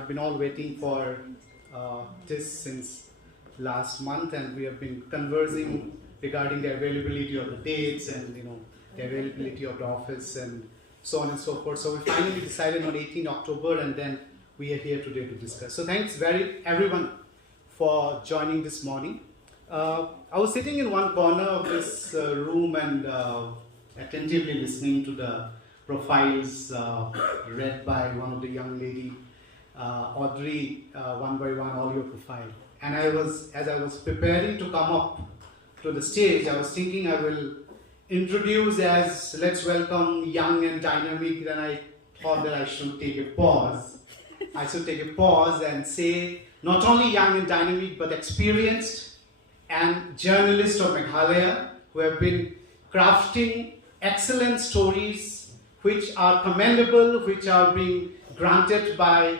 have been all waiting for this since last month, and we have been conversing regarding the availability of the dates and the availability of the office and so on and so forth. So we finally decided on 18 October, and then we are here today to discuss. So thanks everyone for joining this morning. I was sitting in one corner of this room and attentively listening to the profiles read by one of the young lady, Audrey, one by one, all your profile. And as I was preparing to come up to the stage, I was thinking I will introduce as let's welcome young and dynamic. Then I thought that I should take a pause. I should take a pause and say not only young and dynamic, but experienced and journalists of Meghalaya who have been crafting excellent stories which are commendable, which are being granted by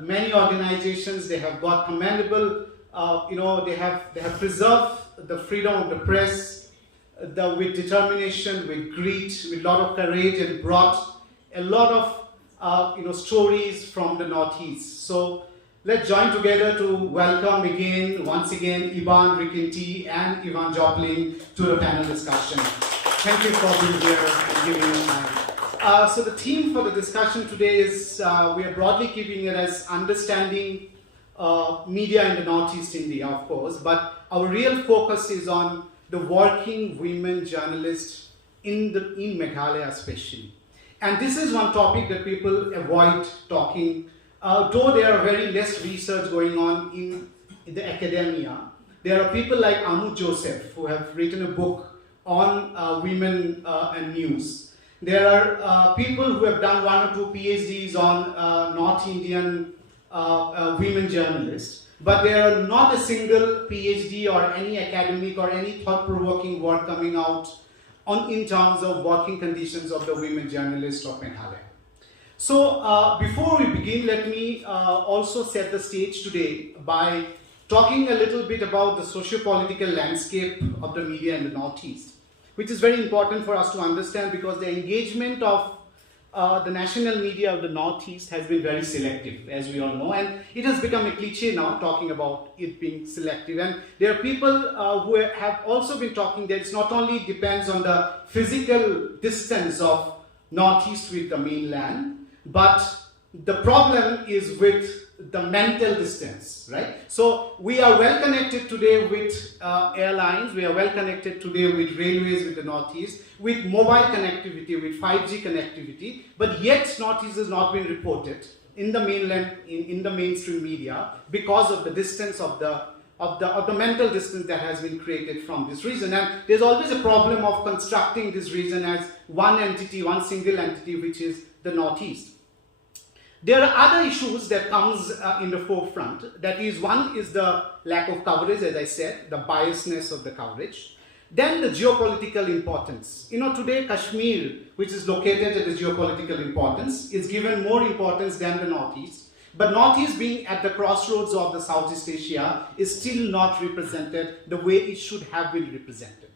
many organizations. They have got commendable, they have preserved the freedom of the press with determination, with grit, with a lot of courage, and brought a lot of stories from the Northeast. So let's join together to welcome once again, Ivan Rikinti and Ivan Jopling to the panel discussion. Thank you for being here and giving us time. So the theme for the discussion today is, we are broadly keeping it as understanding media in the Northeast India, of course, but our real focus is on the working women journalists in Meghalaya especially. And this is one topic that people avoid talking, though there are very less research going on in the academia. There are people like Amu Joseph who have written a book on women and news. There are people who have done 1 or 2 PhDs on North Indian women journalists, but there are not a single PhD or any academic or any thought-provoking work coming out in terms of working conditions of the women journalists of Meghalaya. So before we begin, let me also set the stage today by talking a little bit about the socio-political landscape of the media in the Northeast, which is very important for us to understand because the engagement of the national media of the Northeast has been very selective, as we all know, and it has become a cliche now, talking about it being selective. And there are people who have also been talking that it's not only depends on the physical distance of Northeast with the mainland, but the problem is with the mental distance, right? So we are well connected today with airlines, we are well connected today with railways with the Northeast, with mobile connectivity, with 5G connectivity, but yet Northeast has not been reported in the mainland, in the mainstream media because of the distance of the mental distance that has been created from this region. And there's always a problem of constructing this region as one entity, one single entity, which is the Northeast. There are other issues that comes in the forefront. That is, one is the lack of coverage, as I said, the biasness of the coverage. Then the geopolitical importance. Today Kashmir, which is located at the geopolitical importance, is given more importance than the Northeast. But Northeast, being at the crossroads of the Southeast Asia, is still not represented the way it should have been represented.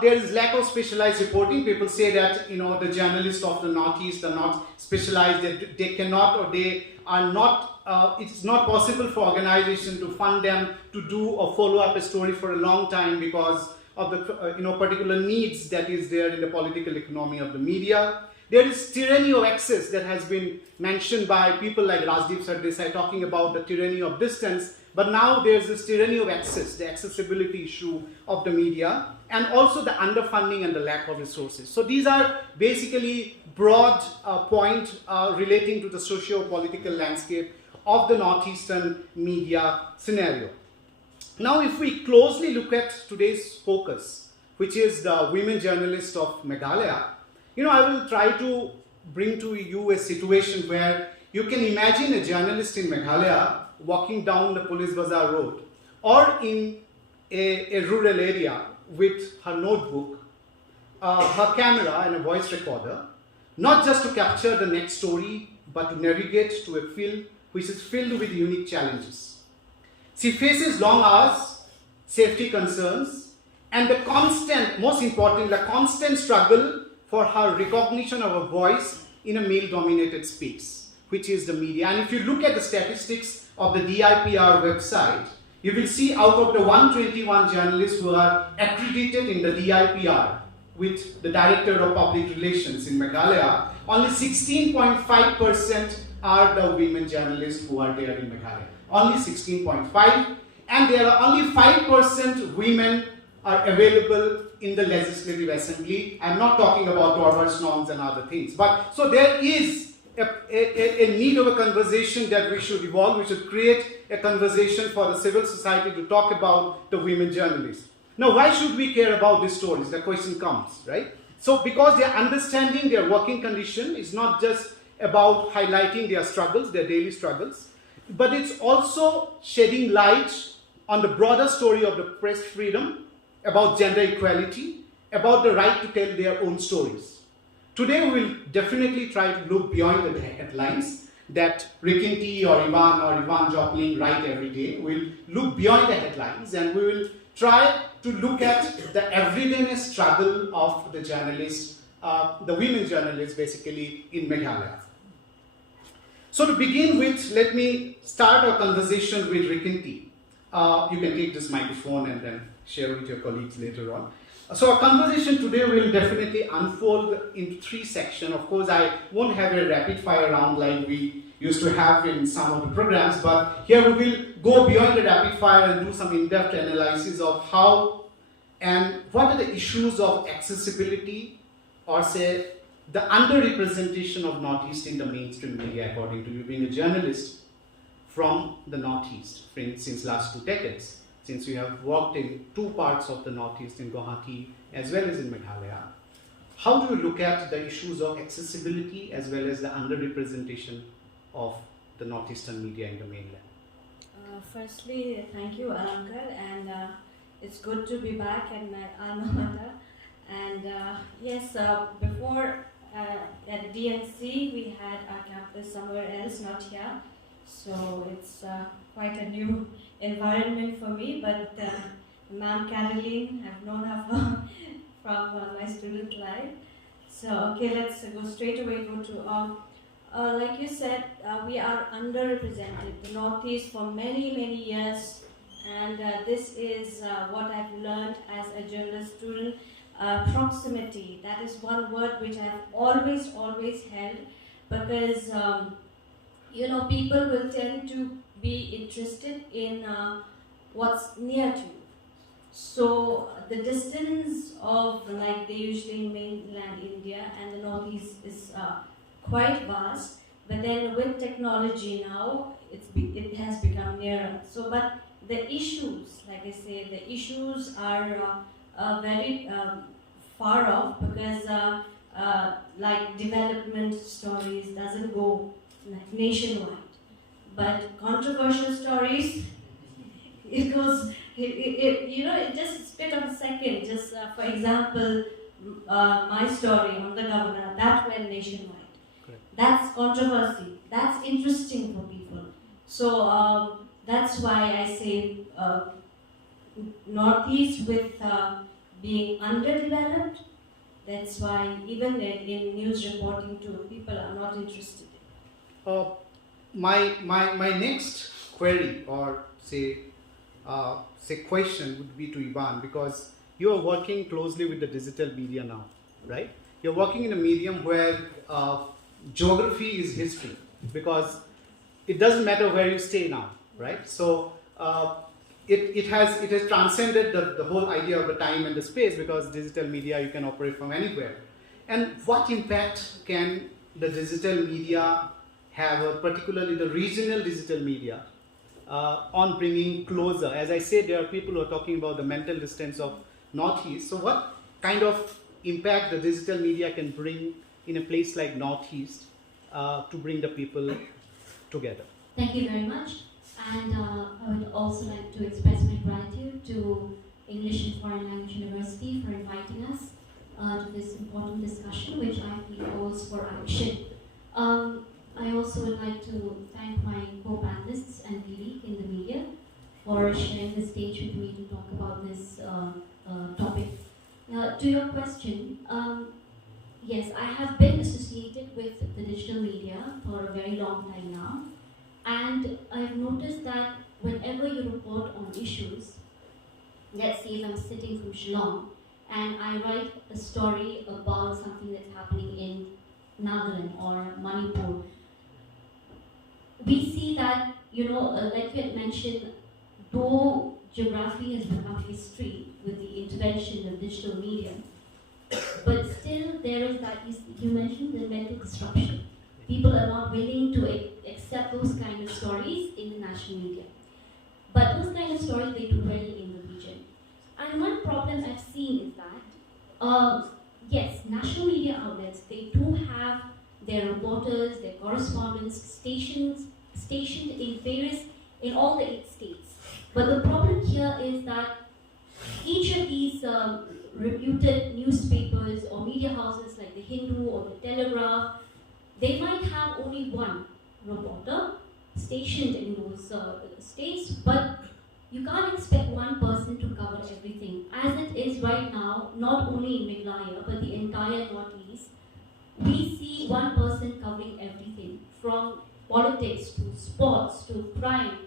There is lack of specialized reporting. People say that the journalists of the Northeast are not specialized, that they cannot or they are not, it's not possible for organizations to fund them to do or follow up a story for a long time because of the particular needs that is there in the political economy of the media. There is tyranny of access that has been mentioned by people like Rajdeep Sardesai talking about the tyranny of distance. But now there's this tyranny of access, the accessibility issue of the media, and also the underfunding and the lack of resources. So these are basically broad points relating to the socio-political landscape of the Northeastern media scenario. Now, if we closely look at today's focus, which is the women journalists of Meghalaya, I will try to bring to you a situation where you can imagine a journalist in Meghalaya walking down the Police Bazaar Road or in a rural area with her notebook, her camera and a voice recorder, not just to capture the next story, but to navigate to a field which is filled with unique challenges. She faces long hours, safety concerns, and most importantly, the constant struggle for her recognition of her voice in a male-dominated space. which is the media. And if you look at the statistics of the DIPR website, you will see out of the 121 journalists who are accredited in the DIPR with the Director of Public Relations in Meghalaya, only 16.5% are the women journalists who are there in Meghalaya. Only 16.5, and there are only 5% women are available in the Legislative Assembly. I'm not talking about Torvalds norms and other things. But so there is a need of a conversation that we should evolve. We should create a conversation for the civil society to talk about the women journalists. Now, why should we care about these stories? The question comes, right? So, because they are understanding their working condition is not just about highlighting their struggles, their daily struggles, but it's also shedding light on the broader story of the press freedom, about gender equality, about the right to tell their own stories. Today we will definitely try to look beyond the headlines that Rikinti or Ivan Jopling write every day. We'll look beyond the headlines and we will try to look at the everyday struggle of the journalists, the women journalists basically in Meghalaya. So to begin with, let me start a conversation with Rikinti. You can take this microphone and then share with your colleagues later on. So our conversation today will definitely unfold into three sections. Of course, I won't have a rapid fire round like we used to have in some of the programs, but here we will go beyond the rapid fire and do some in-depth analysis of how and what are the issues of accessibility or say the underrepresentation of Northeast in the mainstream media according to you being a journalist from the Northeast since last 2 decades. Since you have worked in two parts of the Northeast, in Guwahati as well as in Meghalaya, how do you look at the issues of accessibility as well as the underrepresentation of the Northeastern media in the mainland? Firstly, thank you, Alankar, and it's good to be back in my alma mater. And yes, before at DNC, we had our campus somewhere else, not here. So it's quite a new environment for me, but Ma'am Caroline, I've known her from my student life. So, okay, let's go straight away to like you said, we are underrepresented, the Northeast for many, many years, and this is what I've learned as a journalist student. Proximity, that is one word which I've always held, because you know, people will tend to be interested in what's near to you. So the distance of, like they usually in mainland India and the Northeast is quite vast, but then with technology now, it has become nearer. So, but the issues, like I say, the issues are very far off, because like development stories doesn't go like nationwide, but controversial stories, it goes, you know, it just split of a second. Just for example, my story on the governor, that went nationwide. Correct. That's controversy. That's interesting for people. So that's why I say Northeast with being underdeveloped. That's why even in news reporting too, people are not interested. My next query or say question would be to Ivan, because you are working closely with the digital media now, right? You're working in a medium where geography is history, because it doesn't matter where you stay now, right? So it has transcended the whole idea of the time and the space, because digital media you can operate from anywhere. And what impact can the digital media have, particularly the regional digital media, on bringing closer? As I said, there are people who are talking about the mental distance of Northeast. So what kind of impact the digital media can bring in a place like Northeast to bring the people together? Thank you very much. And I would also like to express my gratitude to English and Foreign Language University for inviting us to this important discussion, which I feel calls for action. I also would like to thank my co-panelists and colleagues in the media for sharing the stage with me to talk about this topic. To your question, Yes, I have been associated with the digital media for a very long time now, and I've noticed that whenever you report on issues, let's say if I'm sitting from Shillong and I write a story about something that's happening in Nagaland or Manipur, we see that, like you had mentioned, though geography has become history with the intervention of digital media, but still there is that, you mentioned the mental disruption. People are not willing to accept those kind of stories in the national media. But those kind of stories, they do well in the region. And one problem I've seen is that, yes, national media outlets, they do have their reporters, their correspondents stationed in all the 8 states. But the problem here is that each of these reputed newspapers or media houses like the Hindu or the Telegraph, they might have only one reporter stationed in those states, but you can't expect one person to cover everything. As it is right now, not only in Meghalaya, but the entire Northeast, we see one person covering everything, from politics to sports to crime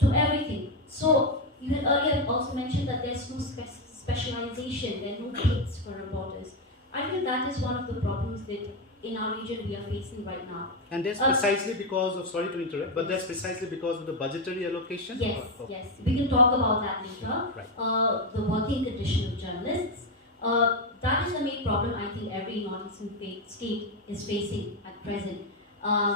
to everything. So you had earlier also mentioned that there's no specialization, there are no gates for reporters. I think that is one of the problems that in our region we are facing right now. And that's precisely because of, sorry to interrupt, but that's precisely because of the budgetary allocation? Yes, yes. We can talk about that later. Right. The working condition of journalists. That is the main problem I think every northeastern state is facing at present,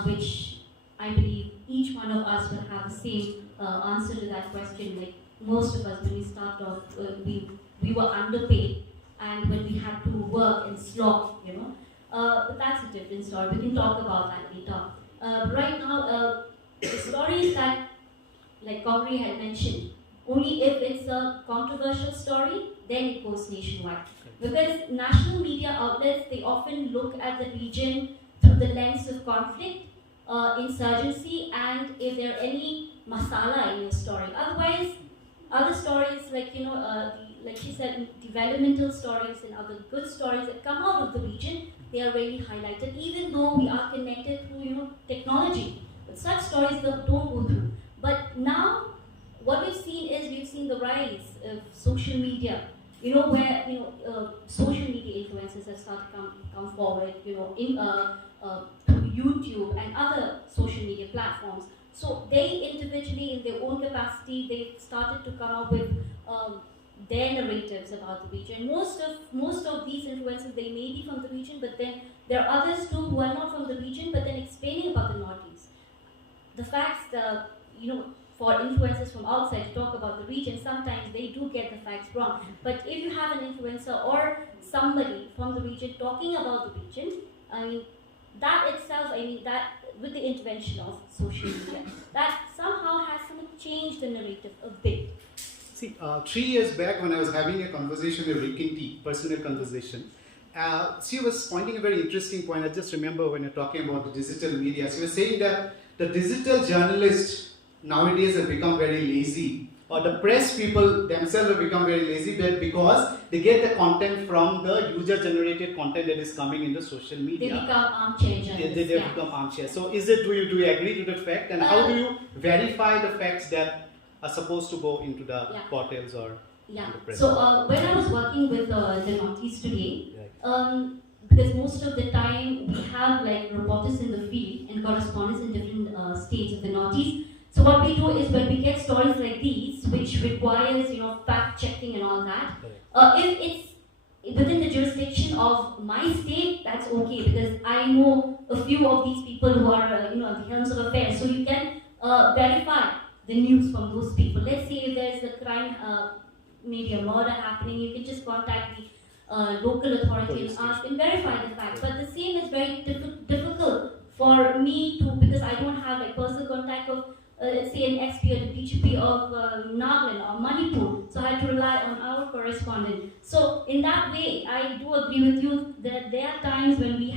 which I believe each one of us will have the same answer to that question. Like most of us, when we started off, we were underpaid, and when we had to work and slog, but that's a different story. We can talk about that later. Right now, the stories that, like Gauri had mentioned, only if it's a controversial story, then it goes nationwide. Because national media outlets, they often look at the region through the lens of conflict, insurgency, and if there are any masala in your story. Otherwise, other stories like, like she said, developmental stories and other good stories that come out of the region, they are really highlighted, even though we are connected through, technology. But such stories don't go through. But now, what we've seen the rise of social media, where, social media influencers have started to come forward, through YouTube and other social media platforms. So they individually, in their own capacity, they started to come up with their narratives about the region. Most of these influencers, they may be from the region, but then there are others too who are not from the region, but then explaining about the Northeast. The facts, for influencers from outside to talk about the region, sometimes they do get the facts wrong. But if you have an influencer or somebody from the region talking about the region, that itself, that with the intervention of social media, that somehow has changed the narrative a bit. See, 3 years back when I was having a conversation with Rikinti, personal conversation, she was pointing a very interesting point. I just remember when you're talking about the digital media, she was saying that the digital journalists nowadays have become very lazy, or the press people themselves have become very lazy because they get the content from the user-generated content that is coming in the social media. They become armchair journalists. They become armchair. So do you agree to the fact, and how do you verify the facts that are supposed to go into the portals or the press? So when I was working with the Northeast today, because most of the time we have like reporters in the field and correspondents in different states of the Northeast. So what we do is when we get stories like these, which requires fact checking and all that, if it's within the jurisdiction of my state, that's okay, because I know a few of these people who are at the helms of affairs. So you can verify the news from those people. Let's say if there's a crime, maybe a murder happening, you can just contact the local authority and ask and verify the fact. But the same is very difficult for me to, because I don't have like personal contact of let's say an XP or the DGP of Nagaland or Manipur, so I had to rely on our correspondent. So in that way, I do agree with you that there are times when we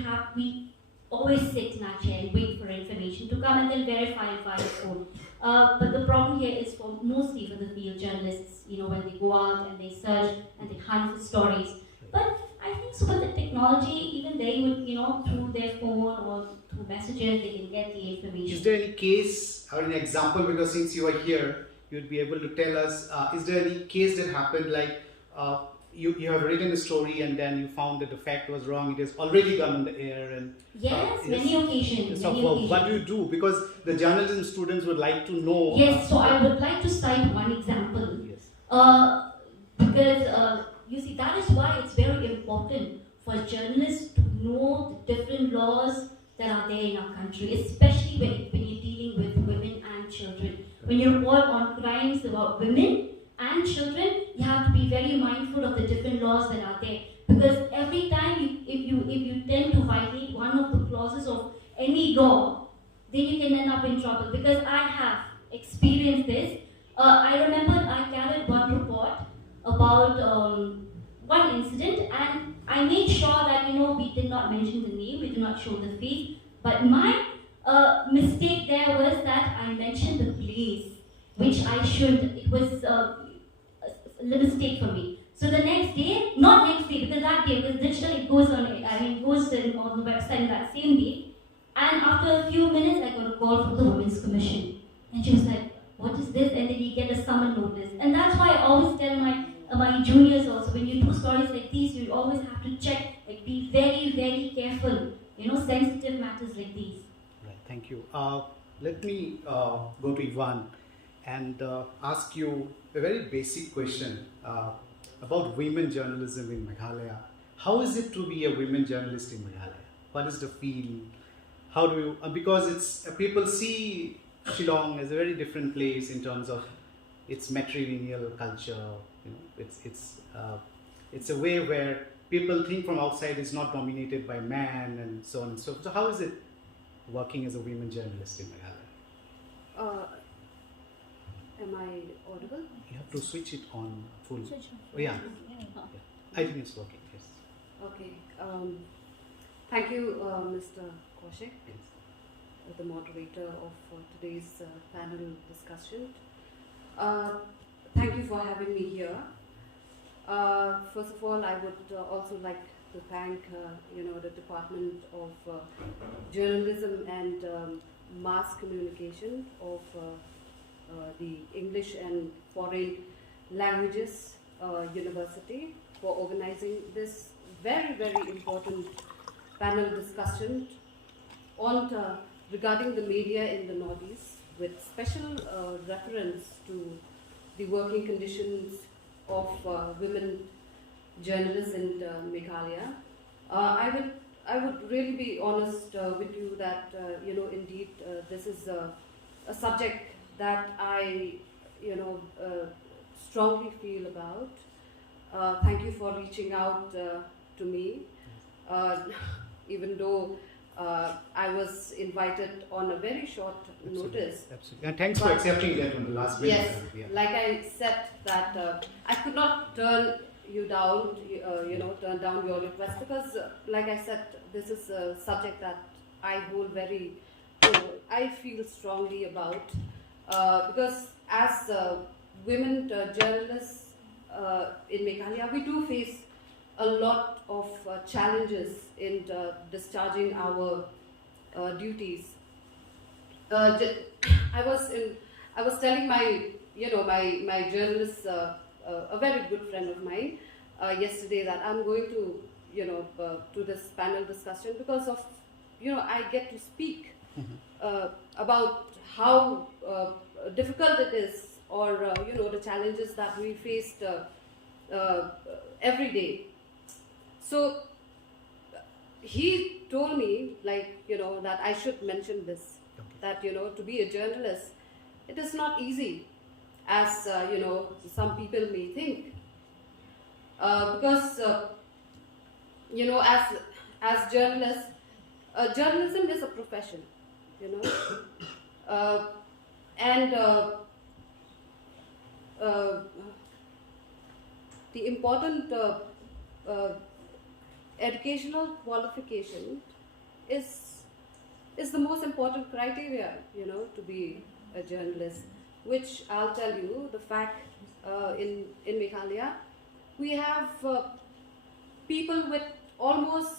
always sit in our chair and wait for information to come and then verify it via phone. But the problem here is mostly for the field journalists, when they go out and they search and they hunt for stories. But I think so with the technology, even they would, through their phone or through messages, they can get the information. Is there any case or an example, because since you are here, you'd be able to tell us, is there any case that happened like you have written a story and then you found that the fact was wrong, it has already gone on the air and... Yes, many occasions. So what do you do? Because the journalism students would like to know... Yes, so I would like to cite one example. Yes. Because, you see, that is why it's very important for journalists to know the different laws that are there in our country, especially when you're dealing with women and children. When you report on crimes about women and children, you have to be very mindful of the different laws that are there. Because every time if you tend to violate one of the clauses of any law, then you can end up in trouble. Because I have experienced this. I remember I carried one report about one incident, and I made sure that we did not mention the name, we did not show the face. But my mistake there was that I mentioned the place, which I shouldn't. It was a mistake for me. So the next day, not next day, because that day, because digital, it goes on the website that same day. And after a few minutes, I got a call from the Women's Commission. And she was like, what is this? And then you get a summon notice. And that's why I always tell my juniors also, when you do stories like these, you always have to check, like be very, very careful, sensitive matters like these. Right, thank you. Let me go to Ivan and ask you a very basic question about women journalism in Meghalaya. How is it to be a women journalist in Meghalaya? What is the feel? How do you, because it's people see Shillong as a very different place in terms of its matrilineal culture. It's a way where people think from outside is not dominated by man and so on and so forth. So how is it working as a women journalist in Meghalaya? Am I audible? You have to switch it on full. Oh, yeah. I think it's working, yes. Okay. Thank you, Mr. Kaushik, the moderator of today's panel discussion. Thank you for having me here. First of all, I would also like to thank the Department of Journalism and Mass Communication of the English and Foreign Languages University for organizing this very, very important panel discussion on regarding the media in the Northeast, with special reference to the working conditions of women journalists in Meghalaya. I would really be honest with you that indeed this is a subject that I strongly feel about. Thank you for reaching out to me, even though I was invited on a very short notice. Absolutely. And thanks for accepting that on the last minute. Yes, like I said that I could not turn you down, turn down your request, because like I said, this is a subject that I hold very, I feel strongly about, because as women journalists in Meghalaya, we do face a lot of challenges in discharging our duties. I was telling my journalist, a very good friend of mine, yesterday that I'm going to this panel discussion because of I get to speak about how difficult it is, or the challenges that we faced every day. So he told me, that I should mention this, that to be a journalist, it is not easy, as some people may think, because as journalists, journalism is a profession, and the important educational qualification is the most important criteria, to be a journalist. Which I'll tell you, the fact in Meghalaya, we have people with almost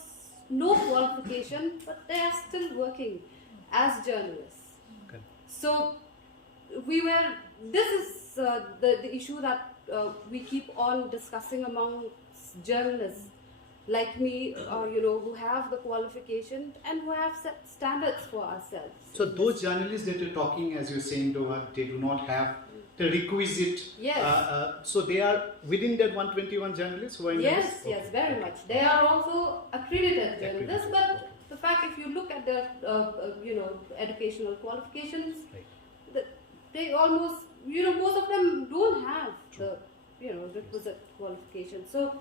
no qualification, but they are still working as journalists. Okay. So this is the issue that we keep on discussing among journalists like me, who have the qualification and who have set standards for ourselves. So those journalists that you're talking, as you're saying, they do not have the requisite. Yes. So they are within that 121 journalists who are in Yes, this? yes, very much. They are also accredited journalists, but the fact, if you look at their, educational qualifications, Right. they almost, most of them don't have the, requisite qualification. So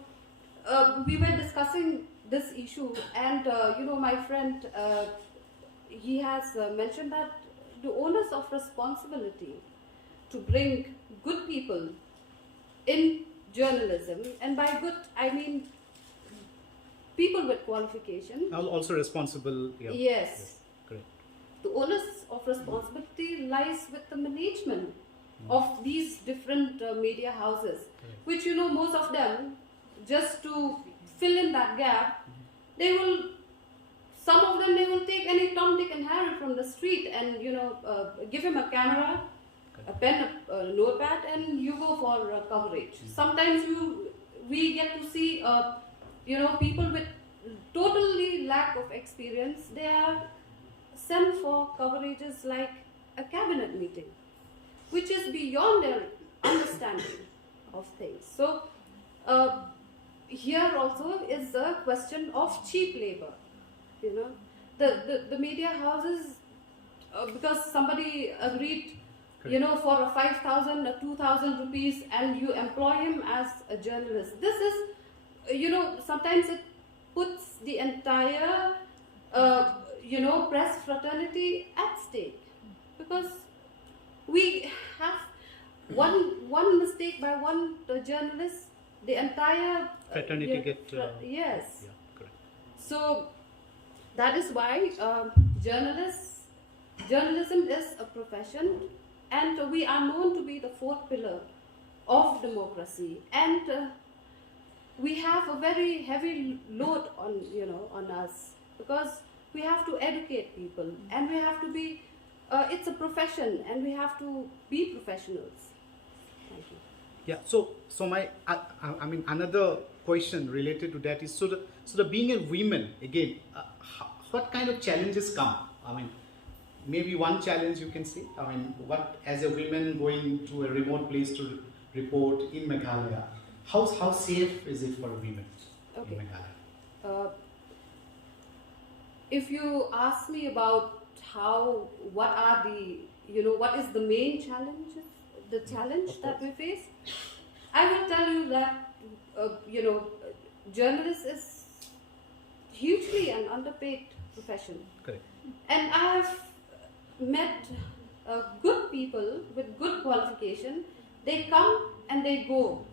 we were discussing this issue, and my friend, he has mentioned that the onus of responsibility to bring good people in journalism, and by good I mean people with qualification. Also responsible. Yeah. Yes. Correct. The onus of responsibility lies with the management of these different media houses, which most of them, just to fill in that gap, some of them will take any Tom, Dick and Harry from the street and give him a camera, a pen, a notepad, and you go for coverage. Sometimes we get to see people with totally lack of experience. They are sent for coverages like a cabinet meeting, which is beyond their understanding of things. So here also is a question of cheap labor. The media houses, because somebody agreed, for a 5,000 or 2,000 rupees, and you employ him as a journalist. This is, sometimes it puts the entire, press fraternity at stake, because we have one mistake by one journalist, the entire Fraternity yes. Yeah, correct. So that is why journalism is a profession, and we are known to be the fourth pillar of democracy, and we have a very heavy load on us, because we have to educate people, and we have to be it's a profession, and we have to be professionals. Thank you. Yeah. So my I mean another question related to that is so the being a woman again, what kind of challenges come? I mean, maybe one challenge you can say. I mean, what as a woman going to a remote place to report in Meghalaya, how safe is it for women in Meghalaya? If you ask me about what is the main challenges, the challenge that we face, I will tell you that journalist is hugely an underpaid profession. Correct. And I have met good people with good qualification. They come and they go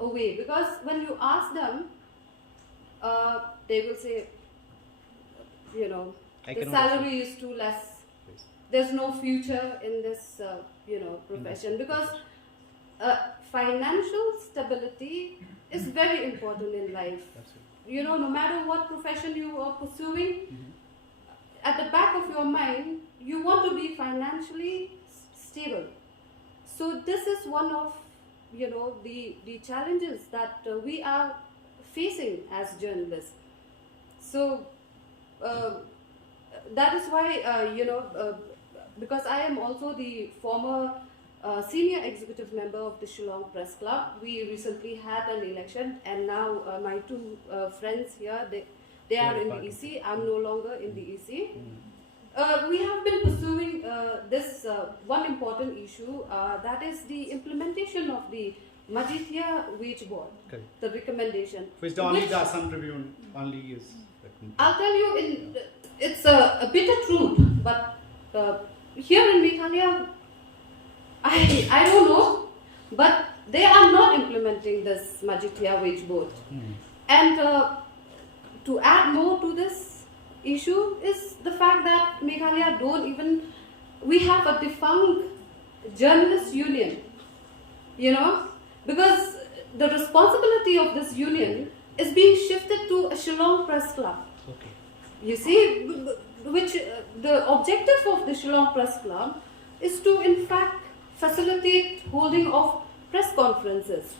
away, because when you ask them, they will say, the salary is too less. Yes. There's no future in this, profession, because financial stability is very important in life. Absolutely. No matter what profession you are pursuing, at the back of your mind, you want to be financially stable. So this is one of, the challenges that we are facing as journalists. So that is why, because I am also the former senior executive member of the Shillong Press Club. We recently had an election, and now my two friends here, they are in the EC. I'm no longer in the EC. We have been pursuing this one important issue, that is the implementation of the Majithia Wage Board, Correct. the recommendation. Which the only the Assam Tribune only is. I'll tell you, it's a bitter truth, but here in Meghalaya, I don't know, but they are not implementing this Majithia Wage Board. And to add more to this issue is the fact that Meghalaya we have a defunct journalist union, because the responsibility of this union is being shifted to a Shillong Press Club. Okay. You see, which the objective of the Shillong Press Club is to, in fact, facilitate holding of press conferences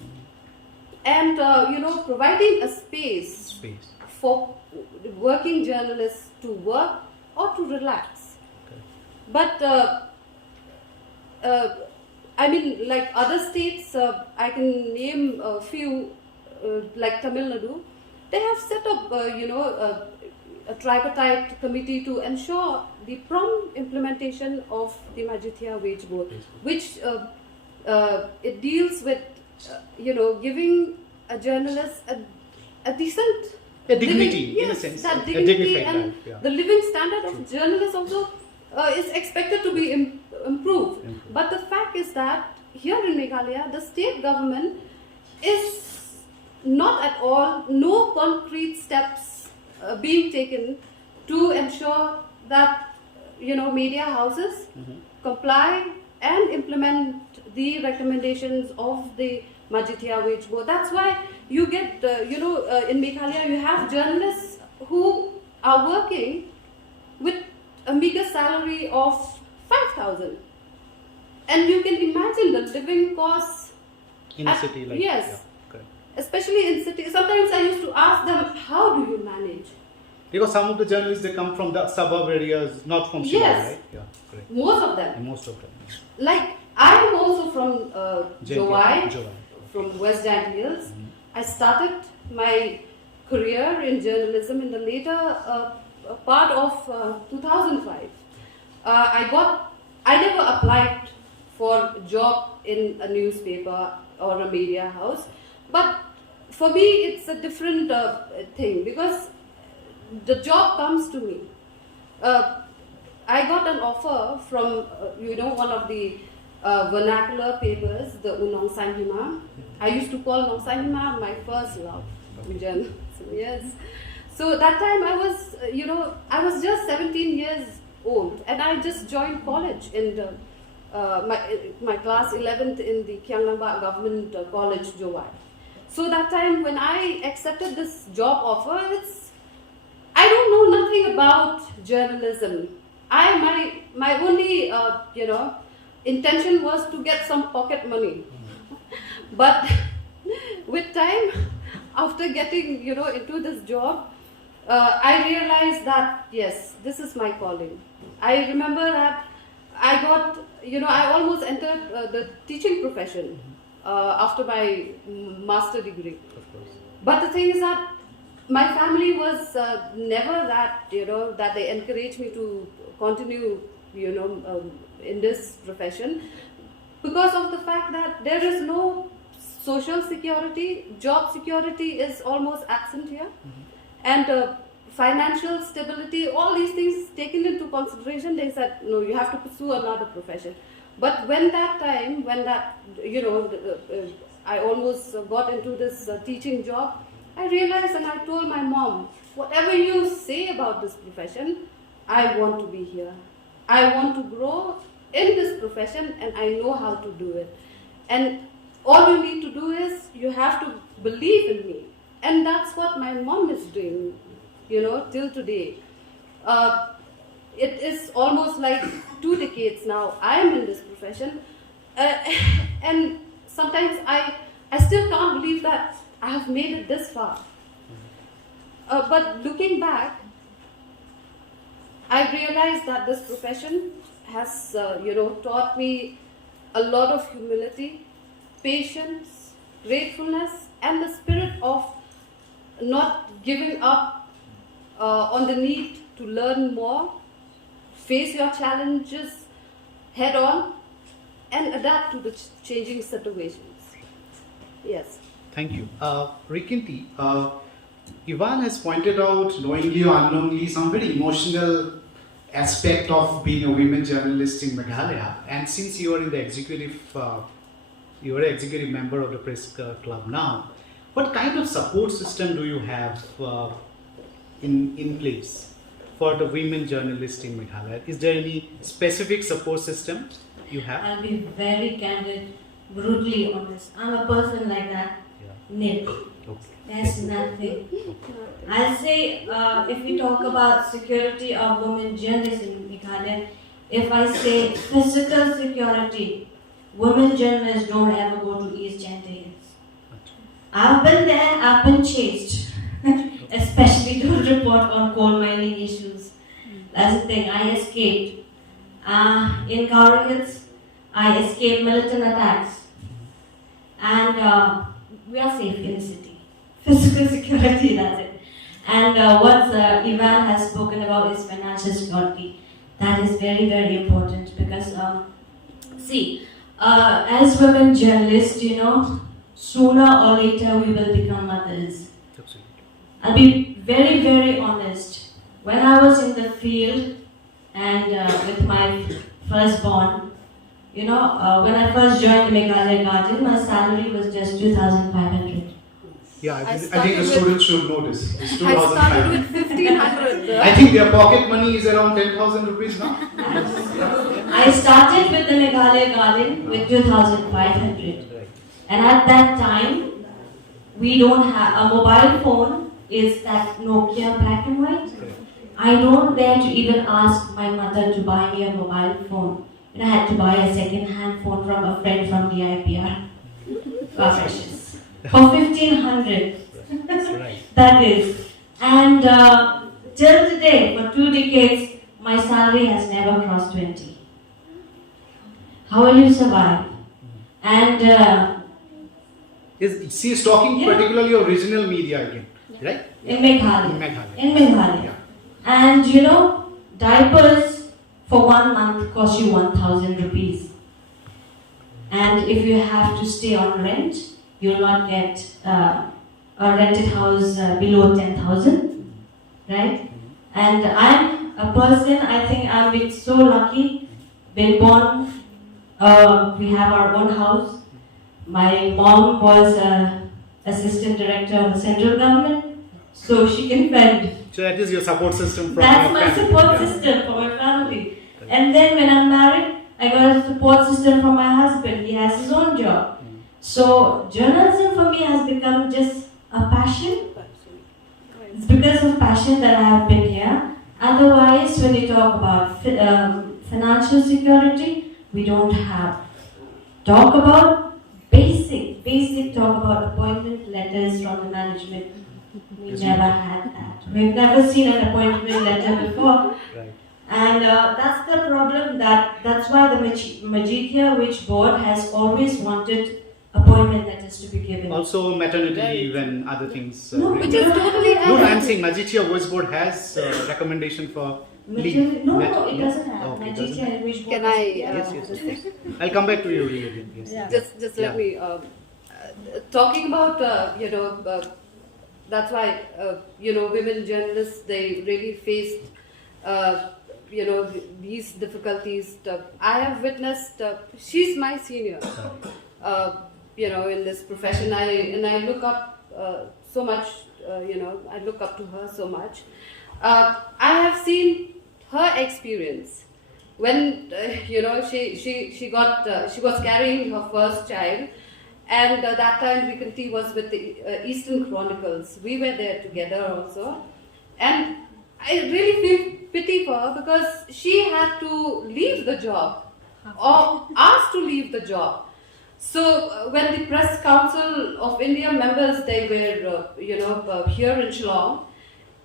and providing a space for working journalists to work or to relax. Okay. But I mean, like other states, I can name a few, like Tamil Nadu. They have set up, a tripartite committee to ensure the prompt implementation of the Majithia Wage Board, which it deals with, giving a journalist a decent dignity, living, in a yes, sense. that A dignity dignified and life, yeah. the living standard of journalists also is expected to be improved. But the fact is that here in Meghalaya, the state government is not at all, no concrete steps being taken to ensure that media houses comply and implement the recommendations of the Majithia Wage Board. That's why you get, in Meghalaya, you have journalists who are working with a meager salary of 5,000. And you can imagine the living costs In a city like yes, yeah, correct. especially in cities. Sometimes I used to ask them, how do you manage? Because some of the journalists, they come from the suburb areas, not from Shillong, Yes. right? Yeah, correct. Most of them. And most of them. Like, I'm also from Jowai, Jowai. from West Giant Hills. I started my career in journalism in the later part of 2005. I never applied for a job in a newspaper or a media house, but for me it's a different thing, because the job comes to me. I got an offer from one of the vernacular papers, the Unong Sanhima. I used to call Nong Sanhima my first love in journalism. Yes. So that time I was just 17 years old, and I just joined college in my class 11th in the Kianglamba Government College, Jowai. So that time when I accepted this job offer, I don't know nothing about journalism. My only intention was to get some pocket money. But with time, after getting into this job, I realized that yes, this is my calling. I remember that I got I almost entered the teaching profession after my master degree. Of course. But the thing is that my family was never that that they encouraged me to continue in this profession, because of the fact that there is no social security, job security is almost absent here, and financial stability, all these things taken into consideration, they said no, you have to pursue another profession. But when I almost got into this teaching job, I realized, and I told my mom, whatever you say about this profession, I want to be here. I want to grow in this profession, and I know how to do it. And all you need to do is, you have to believe in me. And that's what my mom is doing, till today. It is almost like 2 decades now I am in this profession. And sometimes I still can't believe that I have made it this far. But looking back, I realized that this profession has, taught me a lot of humility, patience, gratefulness, and the spirit of not giving up on the need to learn more, face your challenges head on, and adapt to the changing situations. Yes. Thank you. Rikinti, Ivan has pointed out, knowingly or unknowingly, some very emotional aspect of being a women journalist in Meghalaya. And since you are in the executive, you are an executive member of the press club now, what kind of support system do you have in place for the women journalists in Meghalaya? Is there any specific support system you have? I'll be very candid, brutally honest. I'm a person like that. Yeah. Nil. Okay. There's nothing. I'll say, if we talk about security of women journalists in Meghalaya, if I say physical security, women journalists don't ever go to East Chandigarh. I've been there, I've been chased, especially to report on coal mining issues. That's the thing, I escaped. In Kaurangats, I escaped militant attacks. And we are safe in the city. Physical security, that's it. And what Ivan has spoken about is financial security. That is very, very important because, as women journalists, sooner or later we will become mothers. Absolutely. I'll be very, very honest. When I was in the field and with my firstborn, when I first joined the Meghalaya Garden, my salary was just 2,500. Yeah, I think the students should know this. It's I started 2,500. with 1,500. I think their pocket money is around 10,000 rupees now. I started with the Meghalaya Garden with 2,500. And at that time, we don't have a mobile phone, is that Nokia black and white. I don't dare to even ask my mother to buy me a mobile phone. And I had to buy a second-hand phone from a friend from the IPR. Precious. For 1,500. Right. That is. And till today, for 2 decades, my salary has never crossed 20. How will you survive? And She is talking particularly of regional media again, right? in Meghalaya. In Meghalaya. In Meghalaya. Yeah. And diapers for 1 month cost you 1,000 rupees. And if you have to stay on rent, you'll not get a rented house below 10,000, right? And I'm a person, I think I've been so lucky, been born, we have our own house. My mom was assistant director of the central government, so she can fend. So that is your support system from That's your my family. support Yeah. system for my family. And then when I'm married, I got a support system from my husband. He has his own job. So journalism for me has become just a passion. It's because of passion that I have been here. Otherwise, when you talk about financial security, we don't have. Talk about basic talk about appointment letters from the management. We never had that. We've never seen an appointment letter before. Right. And that's the problem, that's why the Majidhya Witch Board has always wanted appointment letters to be given. Also maternity leave and other things. No, related. Which is totally No, I'm saying Majidhya Witch Board has recommendation for leave. No, it doesn't have. Okay, it doesn't Majidhya Witch Board. Can I? Yes. I'll come back to you again. Yes. Yeah. Just let me talking about that's why women journalists, they really faced these difficulties. I have witnessed. She's my senior. In this profession, I look up so much. I look up to her so much. I have seen her experience when she was carrying her first child, and that time Vikanti was with the Eastern Chronicles. We were there together also, and I really feel pity for her because she had to leave the job or asked to leave the job. So when the Press Council of India members, they were here in Shillong,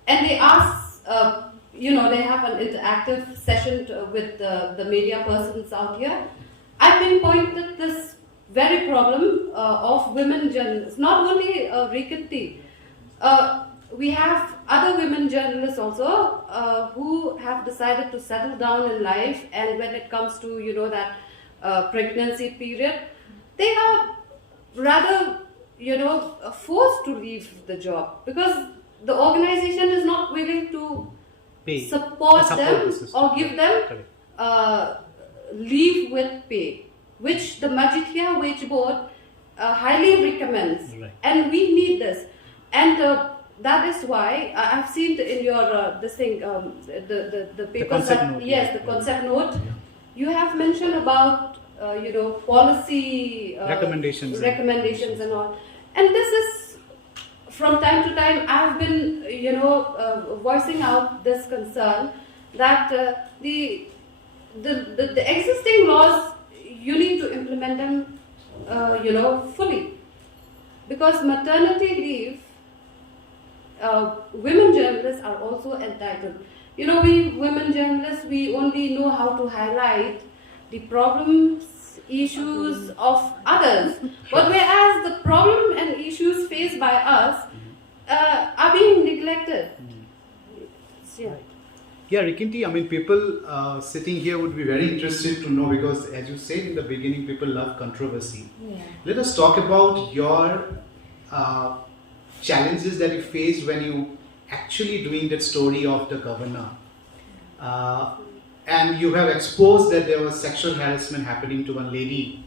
and they asked they have an interactive session with the media persons out here. I pinpointed this very problem of women journalists, not only Vikanti. We have other women journalists also who have decided to settle down in life, and when it comes to that pregnancy period, they are rather forced to leave the job because the organization is not willing to support them or give them leave with pay, which the Majidhya Wage Board highly recommends, and we need this. And that is why I've seen in your this thing, the papers the concept note. You have mentioned about policy recommendations and all, and this is from time to time I have been, voicing out this concern that the existing laws, you need to implement them, fully, because maternity leave, women journalists are also entitled. We women journalists, we only know how to highlight the problems, issues of others, but whereas the problem and issues faced by us are being neglected. Yeah. Yeah, Rikinti, I mean, people sitting here would be very interested to know, because as you said in the beginning, people love controversy. Yeah. Let us talk about your challenges that you faced when you actually doing that story of the governor. And you have exposed that there was sexual harassment happening to one lady,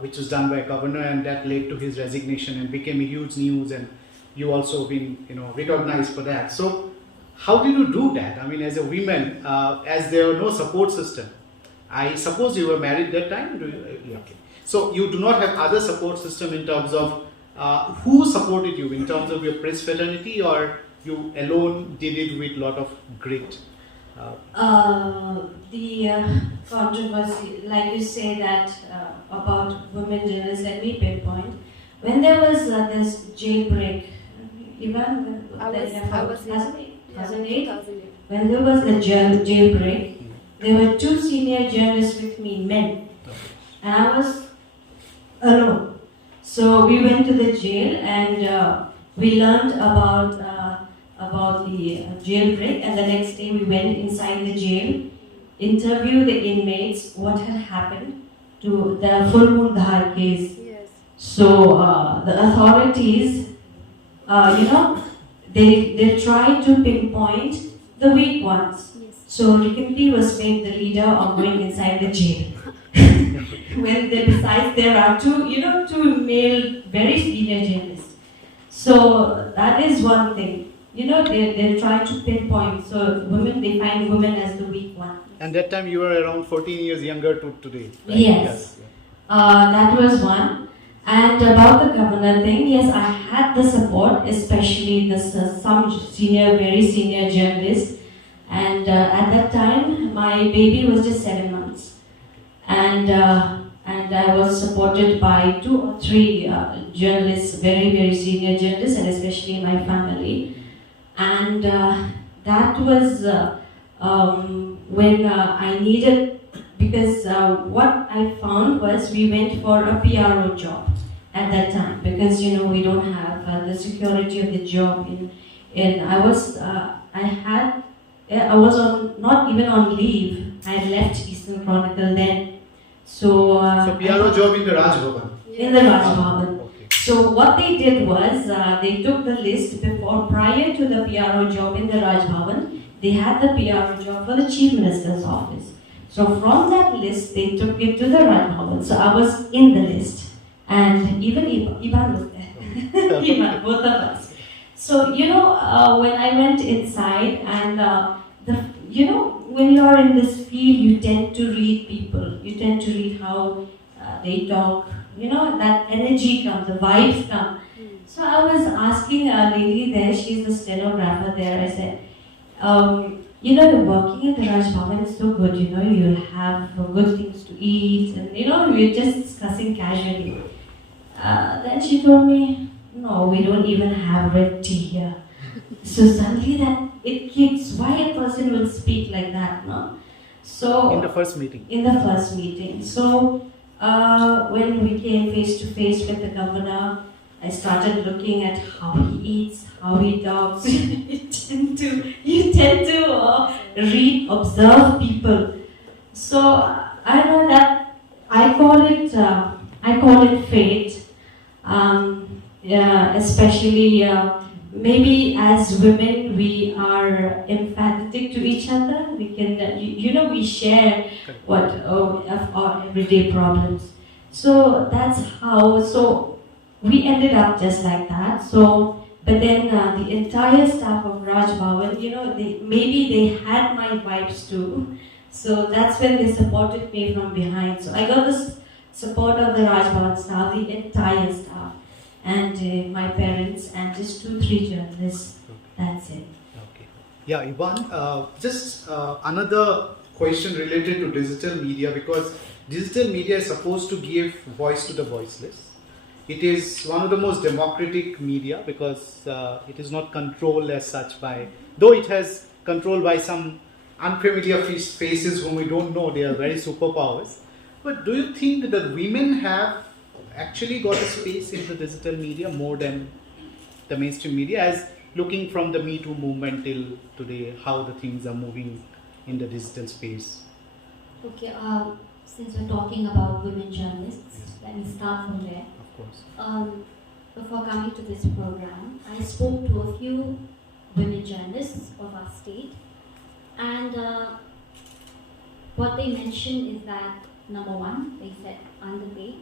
which was done by a governor, and that led to his resignation and became a huge news, and you also been recognized for that. So how did you do that? I mean, as a woman, as there were no support system. I suppose you were married that time? Yeah, okay. So you do not have other support system in terms of who supported you, in terms of your press fraternity, or you alone did it with lot of grit? The controversy, like you say that about women journalists, let me pinpoint. When there was this jailbreak, even I was 2008, when there was the jailbreak, there were two senior journalists with me, men, and I was alone. So we went to the jail and we learned about the jailbreak, and the next day we went inside the jail, interviewed the inmates, what had happened to the Full Moon Dhar case. Yes. So the authorities, they tried to pinpoint the weak ones. Yes. So Rikinti was made the leader of going inside the jail. When besides there are two male very senior journalists. So that is one thing. They try to pinpoint. So women, they find women as the weak one. And that time you were around 14 years younger to today, right? Yes. That was one. And about the governor thing, yes, I had the support, especially some very senior journalists. And at that time, my baby was just 7 months. And I was supported by 2 or 3 journalists, very, very senior journalists, and especially my family. And that was when I needed, because what I found was we went for a PRO job at that time, because we don't have the security of the job. I was not even on leave. I had left Eastern Chronicle then. So PRO job in the Raj Bhavan. In the Raj Bhavan. Okay. So what they did was, they took the list prior to the PRO job in the Raj Bhavan, they had the PRO job for the Chief Minister's office. So from that list, they took it to the Raj Bhavan. So I was in the list. And even Iban was there. Iban, both of us. So, when I went inside and, when you are in this field, you tend to read people. You tend to read how they talk. That energy comes, the vibes come. So I was asking a lady there, she's a stenographer there, I said, working at the Raj Bhavan is so good, you'll have good things to eat, and we're just discussing casually. Then she told me, no, we don't even have red tea here. So suddenly it kicks, why a person will speak like that, no? So In the first meeting. So when we came face to face with the governor, I started looking at how he eats, how he talks. you tend to observe people. So I know that I call it fate. Especially maybe as women, we are empathetic to each other. We can, we share of our everyday problems. So that's how. So we ended up just like that. So, but then the entire staff of Raj Bhavan, maybe they had my vibes too. So that's when they supported me from behind. So I got this support of the Raj Bhavan staff, the entire staff. and my parents, and just 2-3 journalists. That's it. Okay. Yeah, Ivan, just another question related to digital media, because digital media is supposed to give voice to the voiceless. It is one of the most democratic media because it is not controlled as such by, though it has control by some unfamiliar faces whom we don't know, they are very superpowers. But do you think that women have actually got a space in the digital media more than the mainstream media, as looking from the Me Too movement till today, how the things are moving in the digital space? Okay, since we're talking about women journalists, let me start from there. Of course. Before coming to this program, I spoke to a few women journalists of our state, and what they mentioned is that number one, they said underpaid,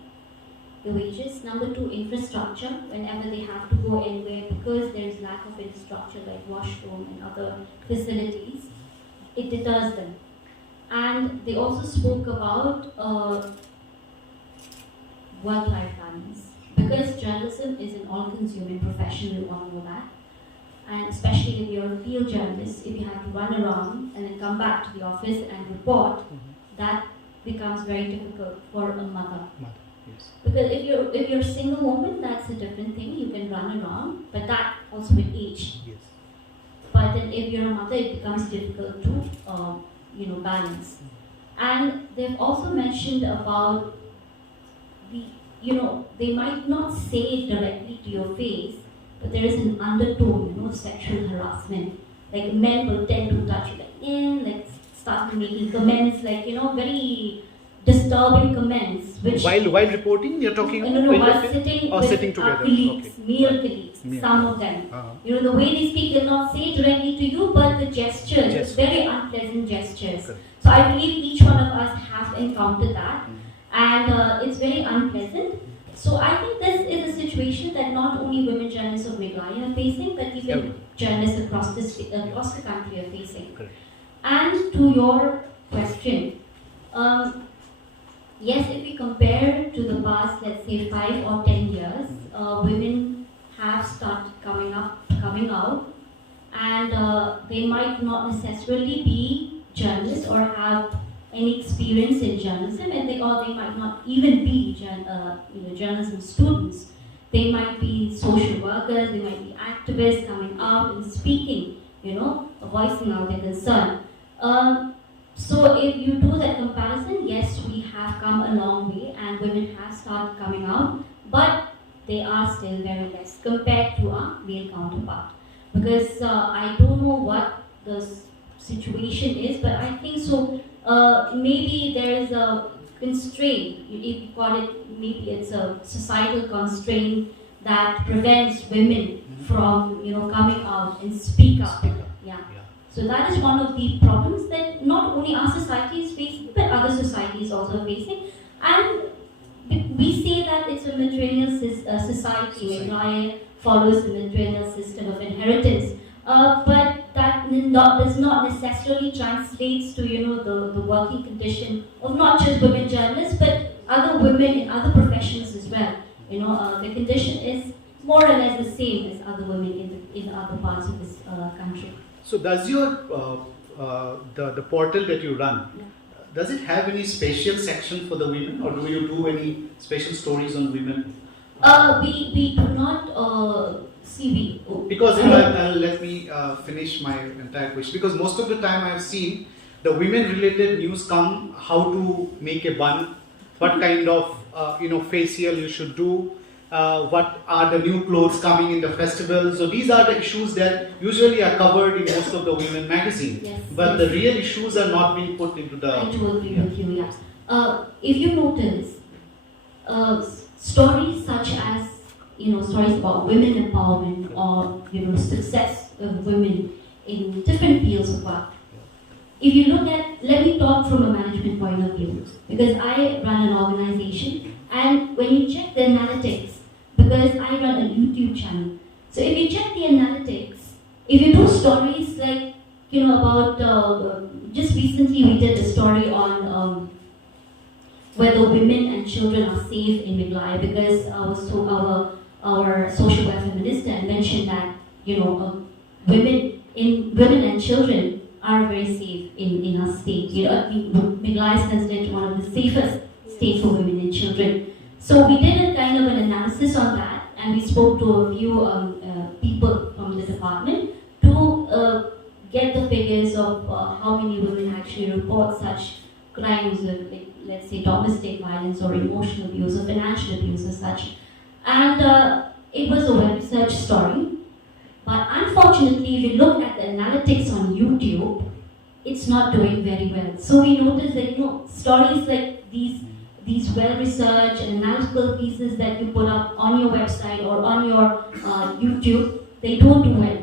the wages. Number two, infrastructure. Whenever they have to go anywhere, because there is lack of infrastructure like washroom and other facilities, it deters them. And they also spoke about work-life balance, because journalism is an all-consuming profession, we all know that. And especially if you're a field journalist, if you have to run around and then come back to the office and report, that becomes very difficult for a mother. Yes. Because if you're a single woman, that's a different thing. You can run around, but that also with age. Yes. But then if you're a mother, it becomes difficult to balance. And they've also mentioned about they might not say it directly to your face, but there is an undertone, sexual harassment. Like men will tend to touch you, like start making comments, like very disturbing comments. Which While reporting, you're talking. while sitting with sitting together. our colleagues, Okay. male colleagues, Male. some of them. Uh-huh. The way they speak, they'll not say it directly to you, but the gestures, Gestures. very unpleasant gestures. Correct. So I believe each one of us have encountered that, and it's very unpleasant. So I think this is a situation that not only women journalists of Meghalaya are facing, but even Everyone. journalists across the country are facing. Correct. And to your question, yes, if we compare to the past, let's say 5 or 10 years, women have started coming out, and they might not necessarily be journalists or have any experience in journalism, and they might not even be journalism students. They might be social workers, they might be activists coming out and speaking, voicing out their concern. So if you do that comparison, yes, we have come a long way and women have started coming out, but they are still very less compared to our male counterpart. Because I don't know what the situation is, but I think so. Maybe there is a constraint, if you call it, maybe it's a societal constraint that prevents women from coming out and speak up. Yeah. So that is one of the problems that not only our society is facing, but other societies also are facing. And we say that it's a matrilineal society. Meghalaya follows the matrilineal system of inheritance, but that does not necessarily translates to the working condition of not just women journalists, but other women in other professions as well. The condition is more or less the same as other women in other parts of this country. So does your the portal that you run, does it have any special section for the women, or do you do any special stories on women? We do not see. Because let me finish my entire question. Because most of the time I have seen the women-related news come how to make a bun, what kind of facial you should do, what are the new clothes coming in the festival. So these are the issues that usually are covered in most of the women magazines. Yes, but the real issues are not being put into the. I do agree with you. Yes. If you notice, stories such as stories about women empowerment or success of women in different fields of work. If you look at, let me talk from a management point of view, because I run an organization, and when you check the analytics, because I run a YouTube channel, so if you check the analytics, if you do stories like about just recently we did a story on whether women and children are safe in Meghalaya, because our our social welfare minister, and mentioned that women and children are very safe in our state. Meghalaya is considered one of the safest states for women and children. So we did a kind of an analysis on that, and we spoke to a few people from the department to get the figures of how many women actually report such crimes of, like, let's say, domestic violence or emotional abuse or financial abuse or such. And it was a well-researched story. But unfortunately, if you look at the analytics on YouTube, it's not doing very well. So we noticed that stories like these well-researched and analytical pieces that you put up on your website or on your YouTube, they don't do well.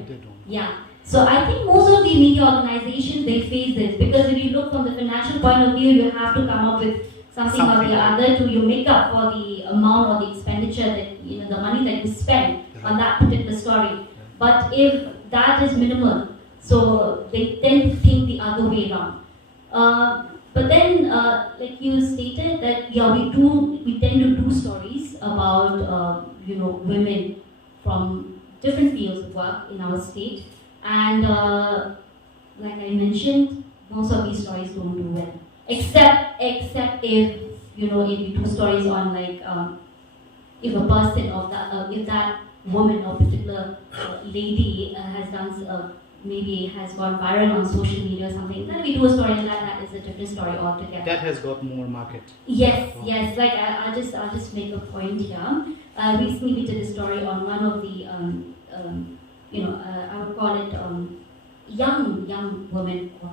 Yeah. So I think most of the media organizations, they face this, because if you look from the financial point of view, you have to come up with something or the other to make up for the amount or the expenditure that the money that you spend on that particular story. But if that is minimal, so they tend to think the other way around. But then, like you stated, that we tend to do stories about women from different fields of work in our state, and like I mentioned, most of these stories don't do well, except if if we do stories on, like, if a person of that if that woman or particular lady has done maybe has gone viral on social media or something, then we do a story on that. That is a different story altogether. That has got more market. Yes, yes. Like I'll just make a point here. Recently we did a story on one of the I would call it young women of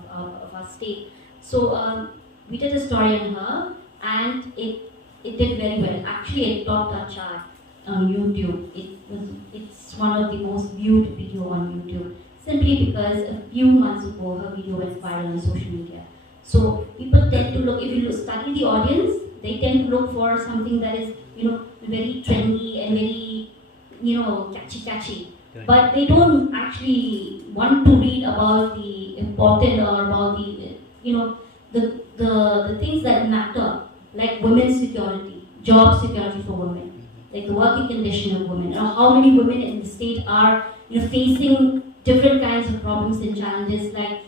our state. So we did a story on her, and it did very well. Actually, it topped our chart on YouTube. It's one of the most viewed video on YouTube, simply because a few months ago her video went viral on social media. So people tend to look, if you study the audience, they tend to look for something that is very trendy and very catchy. Right. But they don't actually want to read about the important or about the things that matter, like women's security, job security for women, like the working condition of women, or how many women in the state are facing different kinds of problems and challenges, like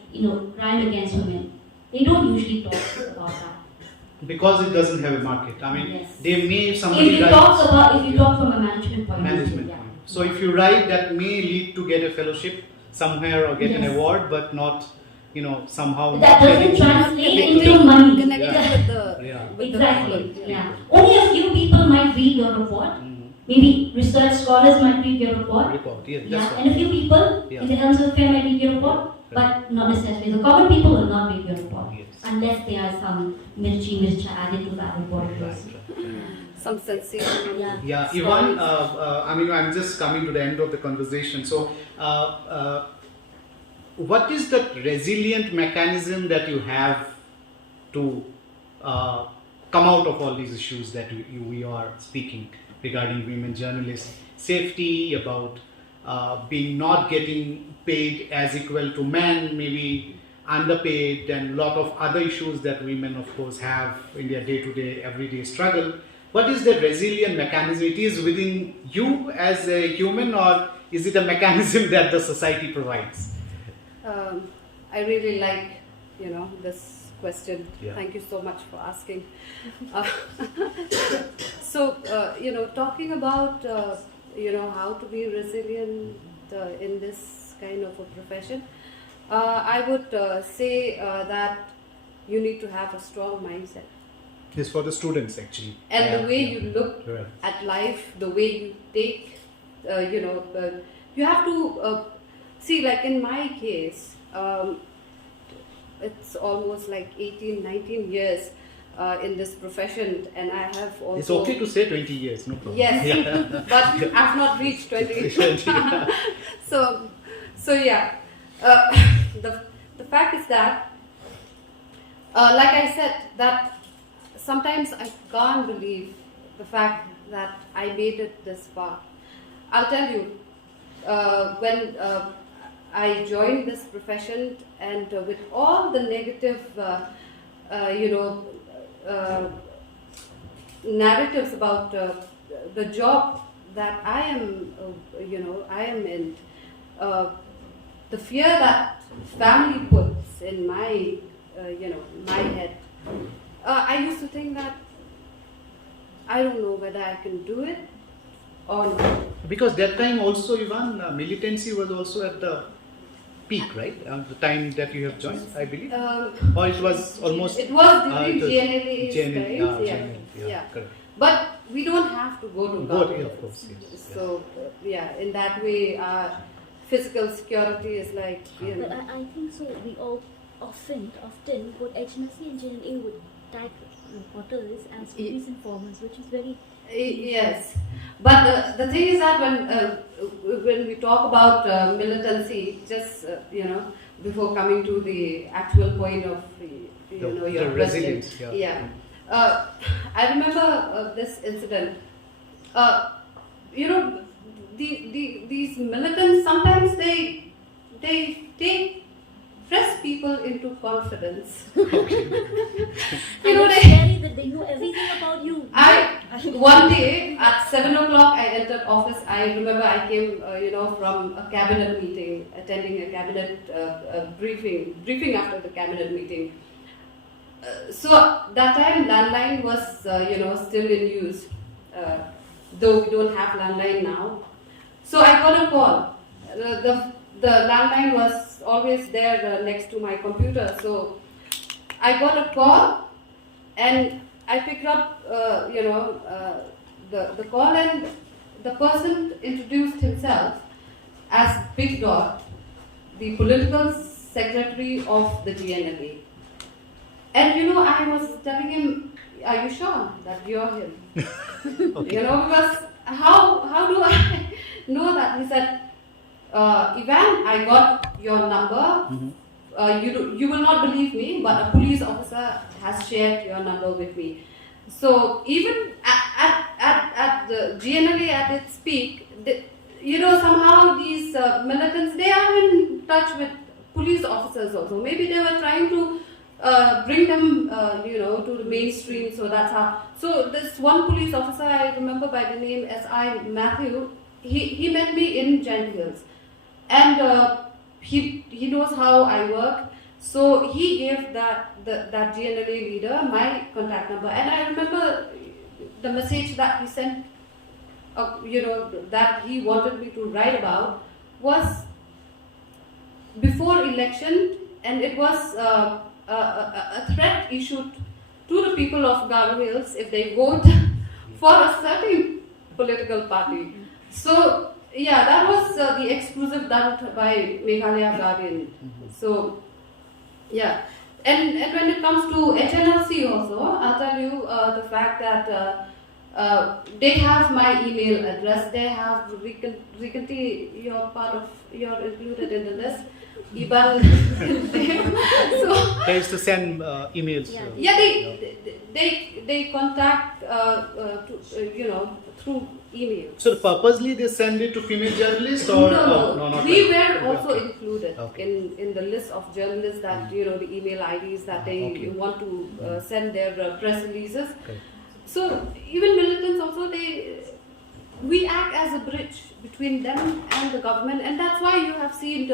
crime against women. They don't usually talk about that. Because it doesn't have a market. I mean, Yes. they may somebody If you writes- talk from a management point of management view, point. So if you write, that may lead to get a fellowship somewhere or get an Yes. award, but not somehow. that not doesn't getting- translate into money. Connected Yeah. with the Yeah. with Exactly. the Yeah. Only a few people might read your report. Mhm. Maybe research scholars might read your report. Report. Yes, Yeah, that's and a few people Yeah. in the terms of fair might read your report, but not necessarily. The common people will not read your report right. Yes. unless there are some mircha added to that report. of Right, yours. right. some sensational. Yeah. Yeah, Stories. Ivan, I'm just coming to the end of the conversation. So, what is the resilient mechanism that you have to come out of all these issues that we are speaking regarding women journalists, safety, about being not getting paid as equal to men, maybe underpaid, and a lot of other issues that women, of course, have in their day-to-day, everyday struggle. What is the resilient mechanism? It is within you as a human, or is it a mechanism that the society provides? I really like this question. Yeah. Thank you so much for asking. So talking about how to be resilient in this kind of a profession, I would say that you need to have a strong mindset. It's for the students, actually. And the way you look Right. at life, the way you take, you have to see, like in my case, it's almost like 18, 19 years in this profession, and I have also... It's okay to say 20 years, no problem. Yes, Yeah. but I've not reached 20. So yeah, the fact is that, like I said, that sometimes I can't believe the fact that I made it this far. I'll tell you, when I joined this profession, and with all the negative, narratives about the job that I am, I am in, the fear that family puts in my, my head. I used to think that I don't know whether I can do it or not. Because that time also, Ivan, militancy was also at the peak, right? The time that you have joined, I believe? Or it was almost... It was during GNLA, GNLA, yeah, correct. But we don't have to go to government. Of course, yes. So, in that way, our physical security is like, But I think so. We all often put HNSC and JNA would tag reporters as police informers, which is very... Yes, but the thing is that when we talk about militancy, just before coming to the actual point of your resilience, I remember this incident. These militants sometimes they take press people into confidence. It's scary that they know everything about you. One day at 7 o'clock I entered office. I remember I came, from a cabinet meeting, attending a cabinet briefing after the cabinet meeting. So that time landline was, still in use, though we don't have landline now. So I got a call. The landline was always there next to my computer. So I got a call and I picked up, the call, and the person introduced himself as Big Dot, the political secretary of the GNLA. And I was telling him, "Are you sure that you're him?" Okay. Because how do I know that? He said, "Ivan, I got your number. You will not believe me, but a police officer has shared your number with me." So even at the GNLA at its peak, somehow these militants, they are in touch with police officers also. Maybe they were trying to bring them, to the mainstream. So that's how. So this one police officer, I remember by the name S.I. Matthew, he met me in Gent Hills. And he knows how I work, so he gave that GNLA leader my contact number. And I remember the message that he sent, that he wanted me to write about, was before election, and it was a threat issued to the people of Garo Hills if they vote for a certain political party. So that was the exclusive done by Meghalaya Guardian. So, and when it comes to HNLC also, I'll tell you the fact that they have my email address. They have Rikanti, you're included in the list. Iban, so They used to send emails. they contact through email. So purposely they send it to female journalists, or No, not we like were also okay. included in the list of journalists that the email IDs that they want to send their press releases. Okay. So even militants also, we act as a bridge between them and the government, and that's why you have seen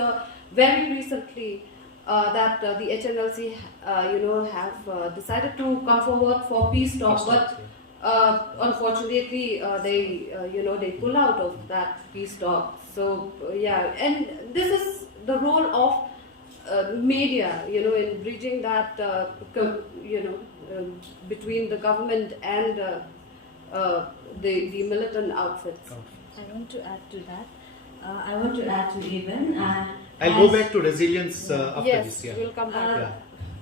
very recently that the HNLC have decided to come forward for peace talks, but unfortunately they pull out of that peace talk. So and this is the role of media, in bridging that between the government and the militant outfits. I want to add to that. I want to add to Eben. I'll go back to resilience after Yes, this. we'll come back.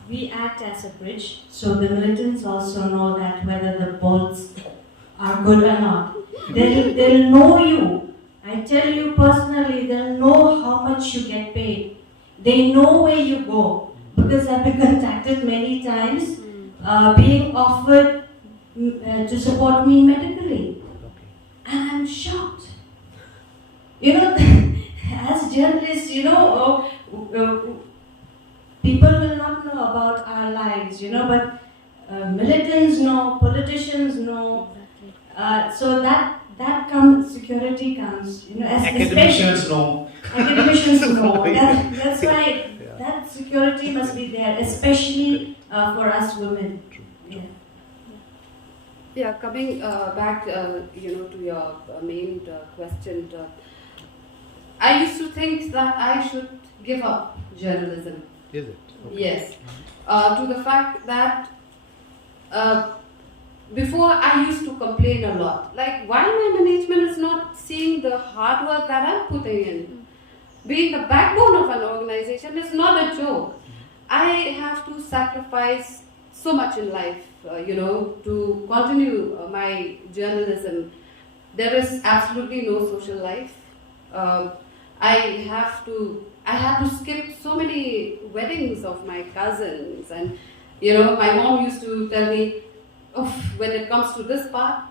We act as a bridge, so the militants also know that whether the bolts are good or not. They'll know you. I tell you personally, they'll know how much you get paid. They know where you go, because I've been contacted many times, being offered to support me medically. And I'm shocked. As journalists, people will not know about our lives, but militants know, politicians know. So that that comes, security comes, you know, as Academicians know. academicians know. That's why Yeah. that security must be there, especially for us women. Yeah. Yeah, coming back, to your main question, I used to think that I should give up journalism. Is it? Okay. Yes, to the fact that before I used to complain a lot, like why my management is not seeing the hard work that I'm putting in. Being the backbone of an organization is not a joke. I have to sacrifice so much in life, to continue my journalism. There is absolutely no social life. I had to skip so many weddings of my cousins, and my mom used to tell me, oh, when it comes to this part,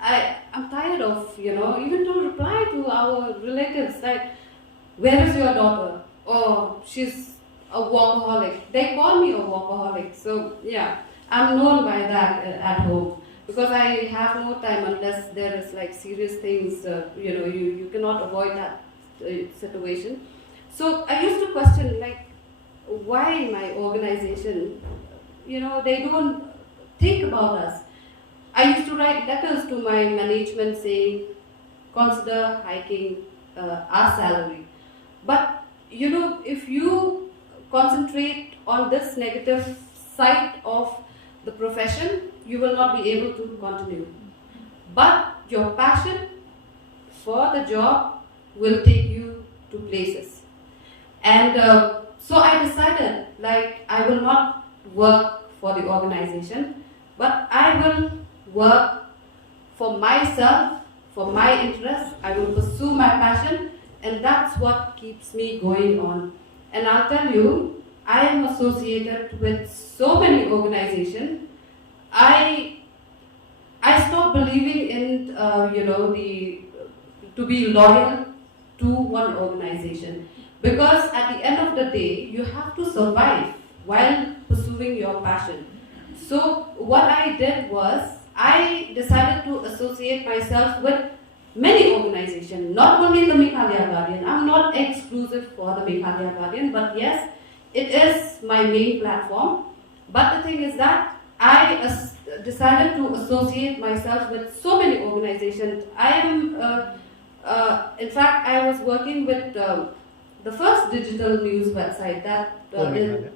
I'm tired of, even to reply to our relatives, like, where is your daughter? Oh, she's a workaholic. They call me a workaholic. So, yeah, I'm known by that at home, because I have no time unless there is like serious things, you cannot avoid that situation. So I used to question, like, why my organization, they don't think about us. I used to write letters to my management saying, consider hiking our salary. But, if you concentrate on this negative side of the profession, you will not be able to continue. But your passion for the job will take you to places. And so I decided, like, I will not work for the organization, but I will work for myself, for my interests. I will pursue my passion, and that's what keeps me going on. And I'll tell you, I am associated with so many organizations. I stopped believing in, to be loyal to one organization. Because at the end of the day, you have to survive while pursuing your passion. So what I did was, I decided to associate myself with many organizations, not only the Meghalaya Guardian. I'm not exclusive for the Meghalaya Guardian, but yes, it is my main platform. But the thing is that I decided to associate myself with so many organizations. I am, in fact, I was working with the first digital news website that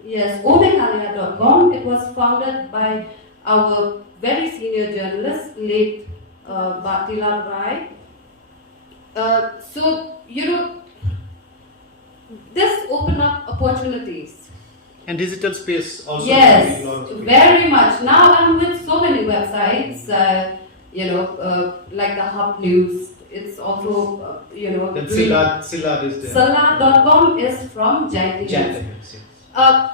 yes, Meghalaya.com. It was founded by our very senior journalist, late Bhatila Rai. So, this opened up opportunities. And digital space also. Yes, a lot of space. very much. Now I'm with so many websites, like the Hub News. It's also, Then Silla is there. Salah.com is from Giant Hills. Yes.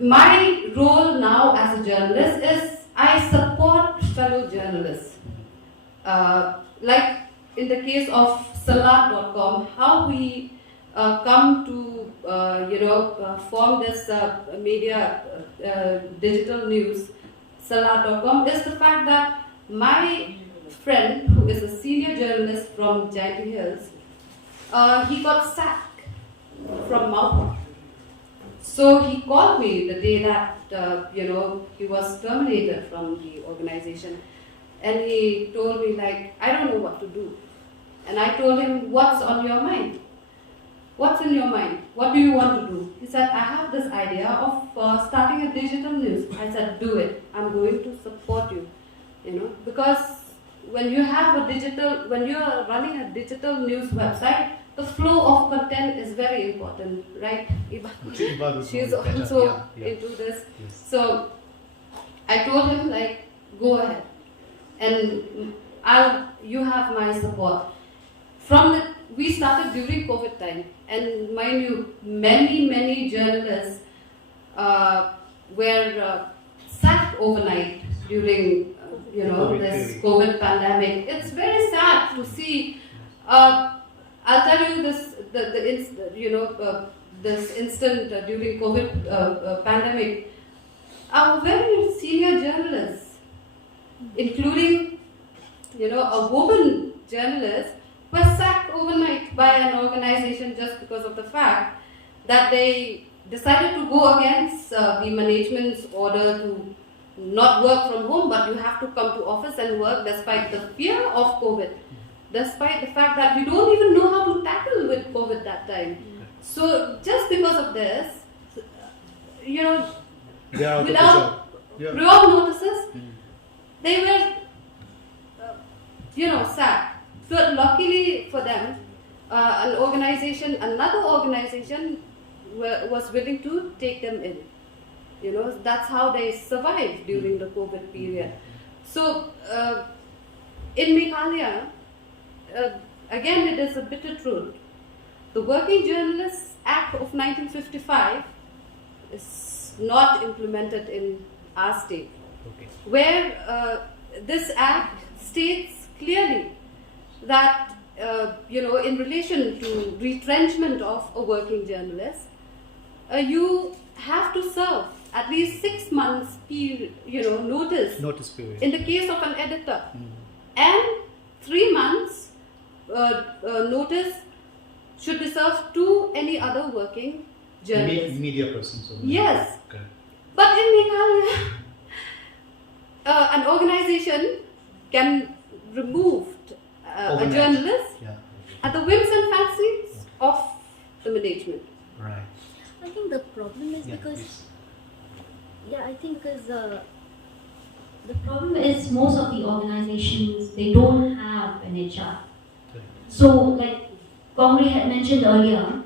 My role now as a journalist is I support fellow journalists. Like in the case of Salah.com, how we come to form this media digital news, Salah.com, is the fact that my friend, who is a senior journalist from Giant Hills, he got sacked from Mount. So he called me the day that he was terminated from the organization, and he told me, like, I don't know what to do. And I told him, what's on your mind? What's in your mind? What do you want to do? He said, I have this idea of starting a digital news. I said, do it. I'm going to support you. Because when you are running a digital news website, the flow of content is very important, right? She's also into this. Yes. So I told him, like, go ahead, and you have my support. We started during COVID time, and mind you, many journalists were sacked overnight during this COVID pandemic. It's very sad to see. I'll tell you this: this instant during COVID pandemic. Our very senior journalists, including a woman journalist was sacked overnight by an organization just because of the fact that they decided to go against the management's order to not work from home, but you have to come to office and work despite the fear of COVID, despite the fact that we don't even know how to tackle with COVID that time. So just because of this, without prior notices, they were, sacked. So luckily for them, another organization was willing to take them in. That's how they survived during the COVID period. So in Meghalaya, again it is a bitter truth. The Working Journalists Act of 1955 is not implemented in our state, where this act states clearly that in relation to retrenchment of a working journalist, you have to serve at least 6 months notice period in the case of an editor, and 3 months notice should be served to any other working journalist. Media persons. Yes. Correct. But in Meghalaya, an organization can remove a Overnight. journalist at the whims and fancies of the management. Right. I think the problem is because Please. The problem is most of the organizations, they don't have an HR. So like Kongri had mentioned earlier,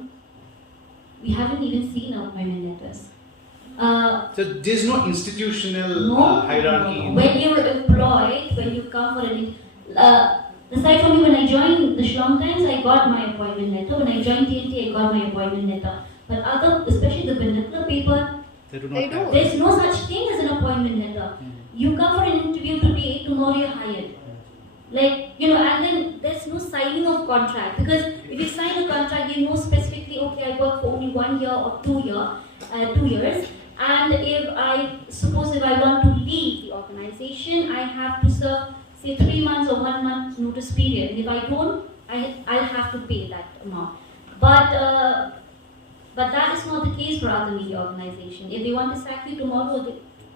we haven't even seen appointment letters. So there's no institutional hierarchy. When you're employed, when you come for an aside from me, when I joined the Shillong Times, I got my appointment letter. When I joined TNT, I got my appointment letter. But especially the vernacular paper, They do not have. there's no such thing as an appointment letter. You come for an interview today, tomorrow you're hired. And then there's no signing of contract, because if you sign a contract, you know specifically, okay, I work for only 1 year or 2 years, and if I want to leave the organization, I have to serve say 3 months or 1 month notice period. And if I don't, I'll have to pay that amount. But that is not the case for other media organizations. If they want to sack you tomorrow,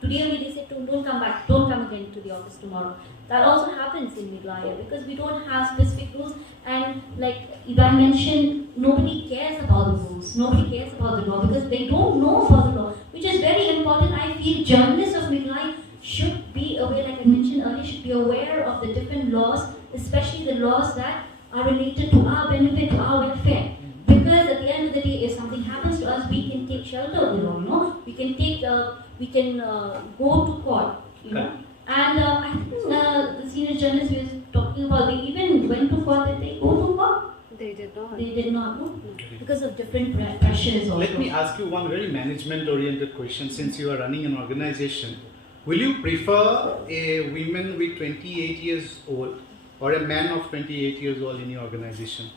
today only they say, don't come back, don't come again to the office tomorrow. That also happens in Meghalaya because we don't have specific rules, and like Ivan mentioned, nobody cares about the rules, nobody cares about the law because they don't know about the law, which is very important. I feel journalists of Meghalaya should be aware, like I mentioned earlier, should be aware of the different laws, especially the laws that are related to our benefit, to our welfare. Because at the end of the day, if something happens to us, we can take shelter of the law, we can go to court, And I think the senior journalists we were talking about, they even went to court. Did they go to court? They did not. They did not, no? Because of different pressures also. Let me ask you one very management-oriented question. Since you are running an organization, will you prefer a woman with 28 years old or a man of 28 years old in your organization?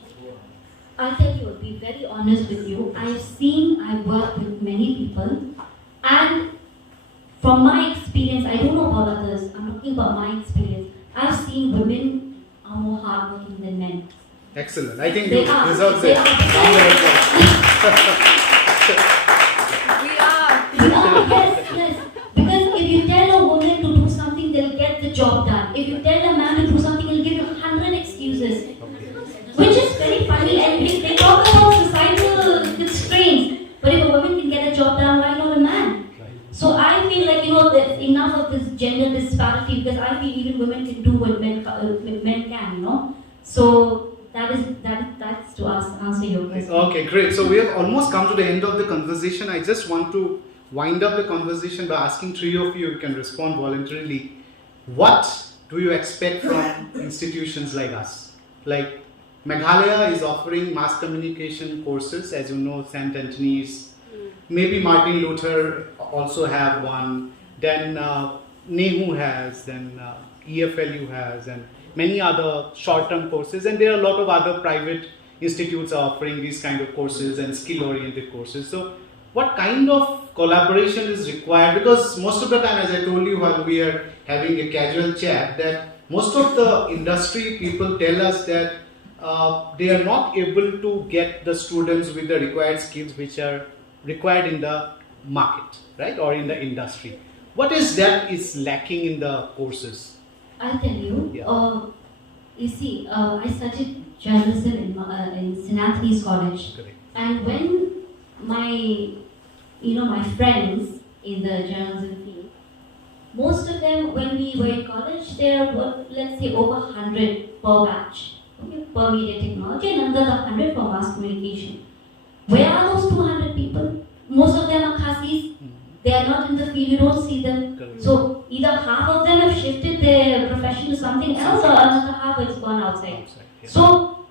I'll tell you, I'll be very honest with you. I've worked with many people, and from my experience, I don't know about others, I'm talking about my experience, I've seen women are more hardworking than men. Excellent. I think They you are. deserve They it. are. We are. Yes. Because if you tell a woman to do something, they'll get the job done. If you tell a man to do something, he'll give you 100 excuses. Which is very funny, and they talk about societal constraints. But if a woman can get a job done, why not a man? So I feel like, there's enough of this gender disparity, because I feel even women can do what men can, So that's to answer your question. Okay, great. So we have almost come to the end of the conversation. I just want to wind up the conversation by asking three of you can respond voluntarily. What do you expect from institutions like us? Like Meghalaya is offering mass communication courses, as you know, St. Anthony's, maybe Martin Luther also have one, then NEHU has, then EFLU has, and many other short-term courses, and there are a lot of other private institutes are offering these kind of courses and skill-oriented courses. So what kind of collaboration is required? Because most of the time, as I told you while we are having a casual chat, that most of the industry people tell us that they are not able to get the students with the required skills which are required in the market, right, or in the industry. What is that is lacking in the courses? I'll tell you. Yeah. You see, I studied journalism in St. Anthony's College, Correct. and when my friends in the journalism field, most of them, when we were in college, there were, let's say, over 100 per batch, okay, per media technology, and another 100 for mass communication. Where are those 200 people? Most of them are Khasis. They are not in the field, you don't see them. Correct. So either half of them have shifted their profession to something else, or another half has gone outside. Yeah. So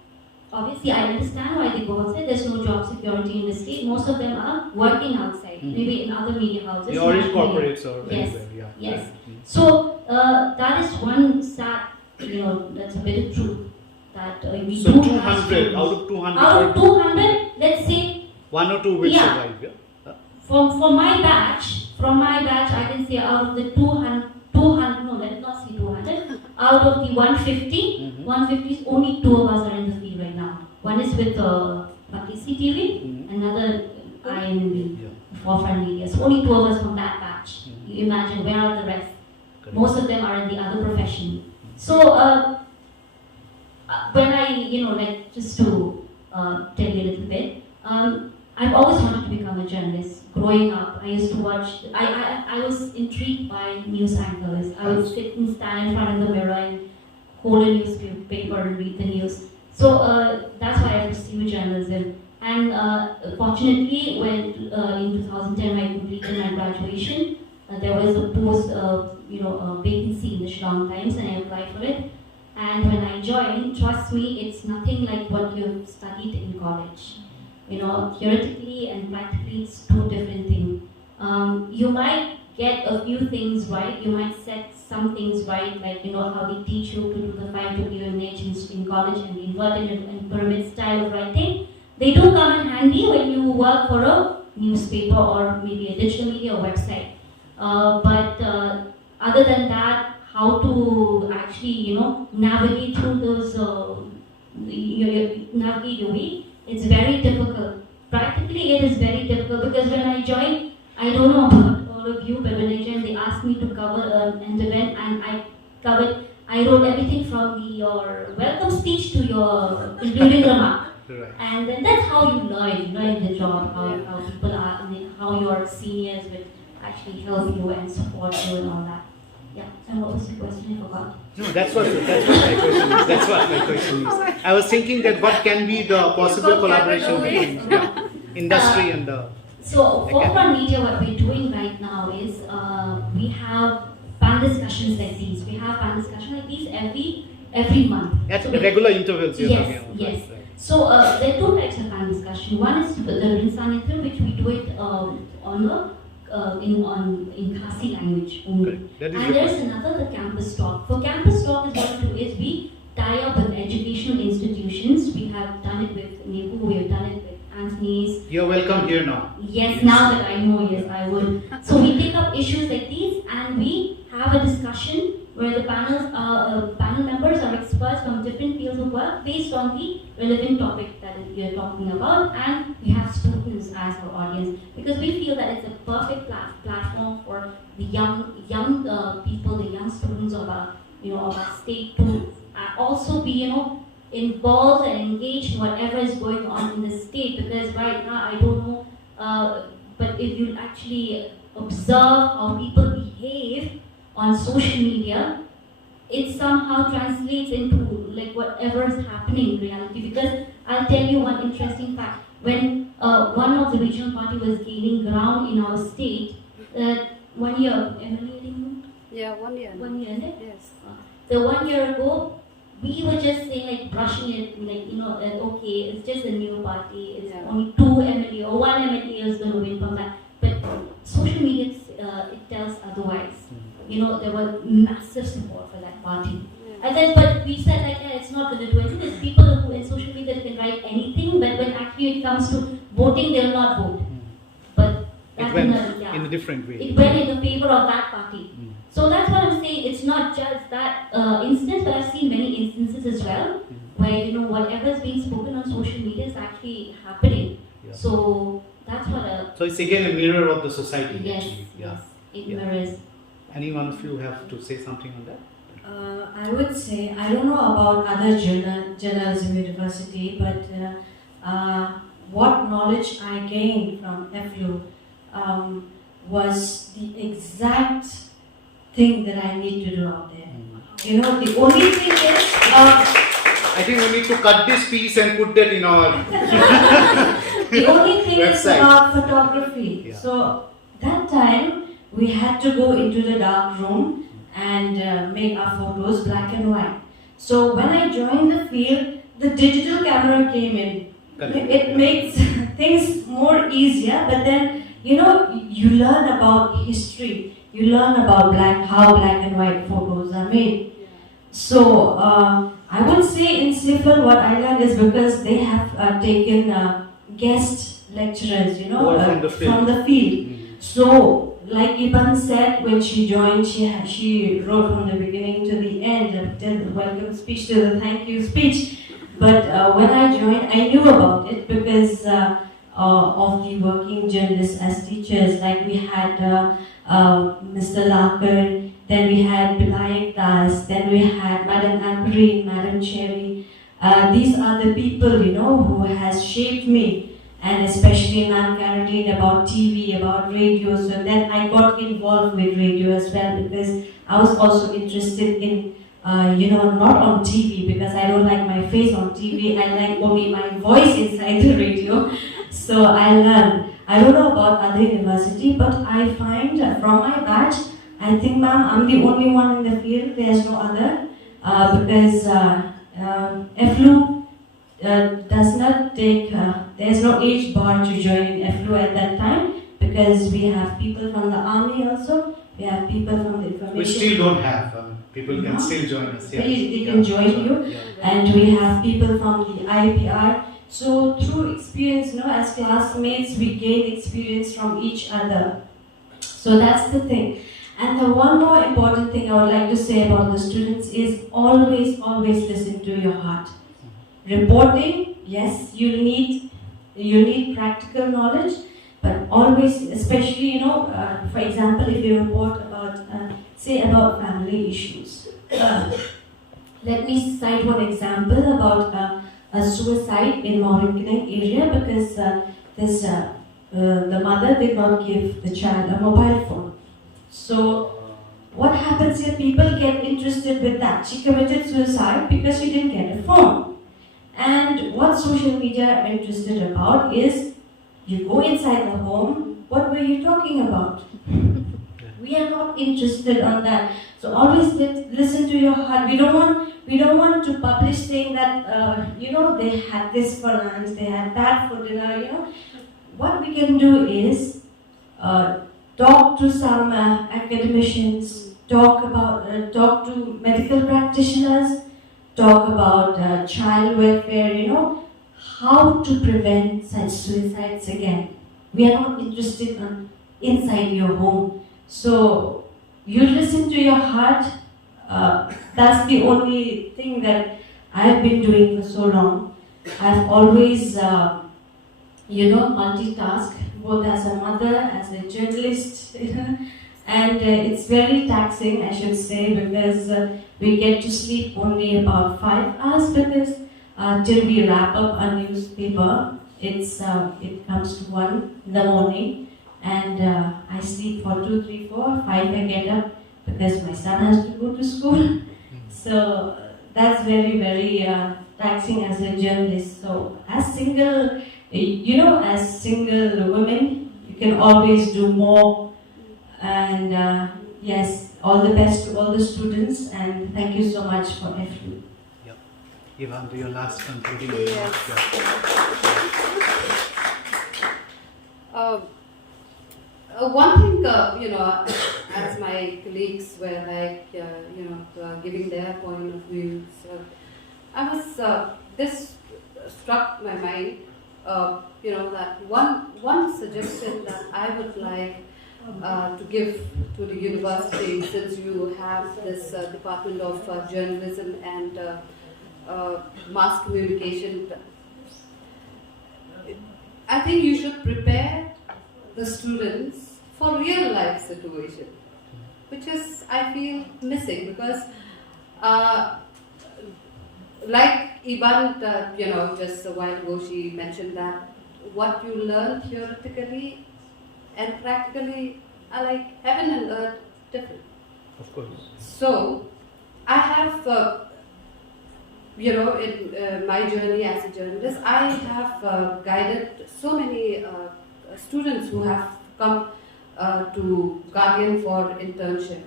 obviously I understand why they go outside. There's no job security in the state. Most of them are working outside, maybe in other media houses. Or in national corporates or Yes. anywhere. Yeah. Yes. Right. So that is one sad, that's a bit of truth. That we So do 200 out of 200. Out of 200, let's say one or two will Yeah. survive. Yeah. from my batch, I can say out of the 200, no, let's not say 200, out of the 150, 150 only 2 of us are in the field right now. One is with Pakisi TV, another I am in the forefront media. So only 2 of us from that batch. You imagine, where are the rest? Correct. Most of them are in the other profession. So when I, just to tell you a little bit, I've always wanted to become a journalist. Growing up, I used to watch, I was intrigued by news anchors. I would sit and stand in front of the mirror and hold a newspaper and read the news. So that's why I pursued journalism. And fortunately, when in 2010 I completed my graduation, there was a post, vacancy in the Shillong Times, and I applied for it. And when I joined, trust me, it's nothing like what you've studied in college. Theoretically and practically, it's 2 different things. You might get a few things right, you might set some things right, like how they teach you to do the 5W niche in college and the inverted and pyramid style of writing. They do come in handy when you work for a newspaper or maybe a digital media website. But other than that, how to actually navigate through those, navigate your way, it's very difficult. Practically, it is very difficult because when I joined, I don't know about all of you, but when I joined, they asked me to cover an event, and I wrote everything from your welcome speech to your concluding remark. Right. And then that's how you learn the job, how people are, and how your seniors will actually help you and support you and all that. Yeah, and what was the question? I forgot. No, that's what my question is. That's what my question is. I was thinking that what can be the possible collaboration between industry and the. So, forefront media, what we're doing right now is we have panel discussions like these. We have panel discussions like these every month. At So regular intervals, you're yes, talking about. yes. Right. So there are 2 types of panel discussion. One is the Rinsanithil, which we do it in Khasi language only. Correct. That is And the there's point. another, the campus talk. For campus talk, is what we do is we tie up with educational institutions. We have done it with NEPU, we have done it with Anthony's. You're welcome here now. Yes, now that I know, yes, I would. So we take up issues like these and we have a discussion where the panel members are experts from different fields of work based on the relevant topic that we are talking about, and we have students as our audience because we feel that it's a perfect platform for the young people, the young students of our state to also be involved and engaged in whatever is going on in the state, because right now I don't know, but if you actually observe how people behave on social media, it somehow translates into like whatever is happening in reality. Because I'll tell you one interesting fact. When one of the regional party was gaining ground in our state, 1 year, emanating? Yeah, 1 year. 1 year, right? Yes. So 1 year ago, we were just saying, like, brushing it, like, that okay, it's just a new party, it's only 2 MLA or 1 MLA is going to win from that. But social media, it tells otherwise. There was massive support for that party. And then, but we said, like, it's not going to do anything. There's people who in social media can write anything, but when actually it comes to voting, they will not vote. But That went yeah. in a different way. It went in the favor of that party. Mm. So that's what I'm saying. It's not just that instance, but I've seen many instances as well where whatever is being spoken on social media is actually happening. Yeah. So that's what So it's again a mirror of the society. yes, Actually. Yeah. yes, it Yeah. mirrors. Any one of you have to say something on that? I would say, I don't know about other journalism university, but what knowledge I gained from EFLU was the exact thing that I need to do out there. The only thing is... I think we need to cut this piece and put that in our the only thing is website. about photography. Yeah. So that time we had to go into the dark room and make our photos black and white. So when I joined the field, the digital camera came in. It makes things more easier, but then you learn about history. You learn about how black and white photos are made. So I would say in CIFL what I learned is because they have taken guest lecturers, from the field. So like Iban said, when she joined, she wrote from the beginning to the end, did the welcome speech to the thank you speech. But when I joined, I knew about it because of the working journalists as teachers. Like we had Mr. Lakar, then we had Binayak Das, then we had Madam Ambreen, Madam Cherry. These are the people, who has shaped me. And especially Ma'am Caroline about TV, about radio. So then I got involved with radio as well because I was also interested in, not on TV because I don't like my face on TV. I like only my voice inside the radio. So I learned. I don't know about other university, but I find from my batch, I think, ma'am, I'm the only one in the field. There's no other because EFLU does not take, there's no age bar to join in EFLU at that time because we have people from the army also, we have people from the information. We still don't have, people can still join us. Yeah. They can join you, and we have people from the IPR. So through experience, as classmates, we gain experience from each other. So that's the thing. And the one more important thing I would like to say about the students is always listen to your heart. Reporting, yes, you need practical knowledge, but always, especially, for example, if you report about, about family issues. Let me cite one example about a suicide in Morinkeneng area because the mother did not give the child a mobile phone. So what happens here? People get interested with that. She committed suicide because she didn't get a phone. And what social media are interested about is, you go inside the home, what were you talking about? We are not interested on that. So always listen to your heart. We don't want to publish saying that they had this for lunch, they had that for dinner. What we can do is talk to some academicians, talk to medical practitioners, talk about child welfare, how to prevent such suicides again. We are not interested in inside your home. So you listen to your heart. That's the only thing that I've been doing for so long. I've always, multitask, both as a mother, as a journalist, and it's very taxing, I should say, because we get to sleep only about 5 hours because till we wrap up our newspaper, it comes to 1 in the morning, and I sleep for 2, 3, 4, 5 I get up because my son has to go to school. So that's very, very taxing as a journalist. So as single women, you can always do more. And yes, all the best to all the students, and thank you so much for EFLU. Yep. Ivan, do your last concluding Yes. One thing, as my colleagues were like, giving their point of views, I was, this struck my mind. that one suggestion that I would like to give to the university, since you have this Department of Journalism and Mass Communication, I think you should prepare the students for real life situation, which is, I feel, missing, because like Iban, just a while ago she mentioned that what you learn theoretically and practically are like heaven and earth different. Of course. So I have, in my journey as a journalist, I have guided so many students who have come to Guardian for internship,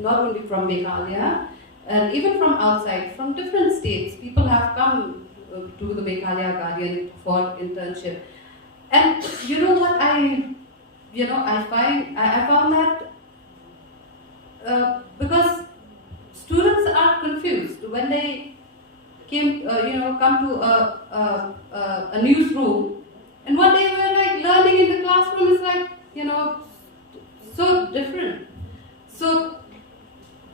not only from Meghalaya, and even from outside, from different states. People have come to the Meghalaya Guardian for internship. And you know what I found that because students are confused when they come to a newsroom, and what they were like learning in the classroom is like, so different. So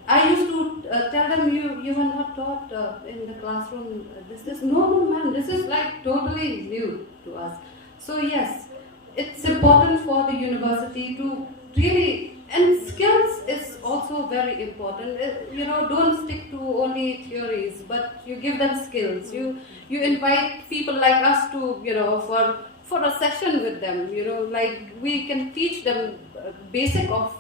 I used to tell them, you were not taught in the classroom. This is no, man. This is like totally new to us. So yes, it's important for the university to really, and skills is also very important. Don't stick to only theories, but you give them skills. You invite people like us to, for a session with them. Like we can teach them basic of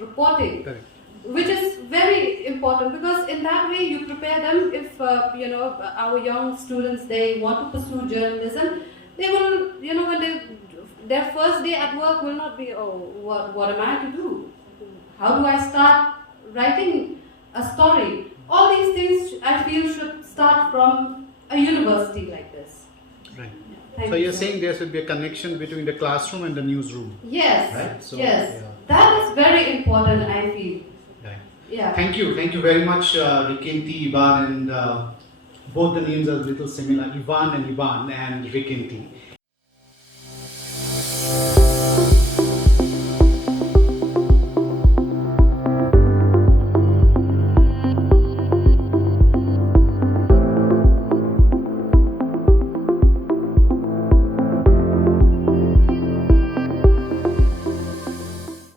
reporting. Correct. Which is very important, because in that way you prepare them. If our young students, they want to pursue journalism, they will, when their first day at work will not be, what am I to do? How do I start writing a story? All these things I feel should start from a university like this. Right. Thank So you you're so saying there should be a connection between the classroom and the newsroom. Yes. Right? So, Yes. yeah. That is very important, I feel. Right. Yeah. Thank you very much, Rikinti, Iban, and both the names are a little similar, Ivan and Rikinti.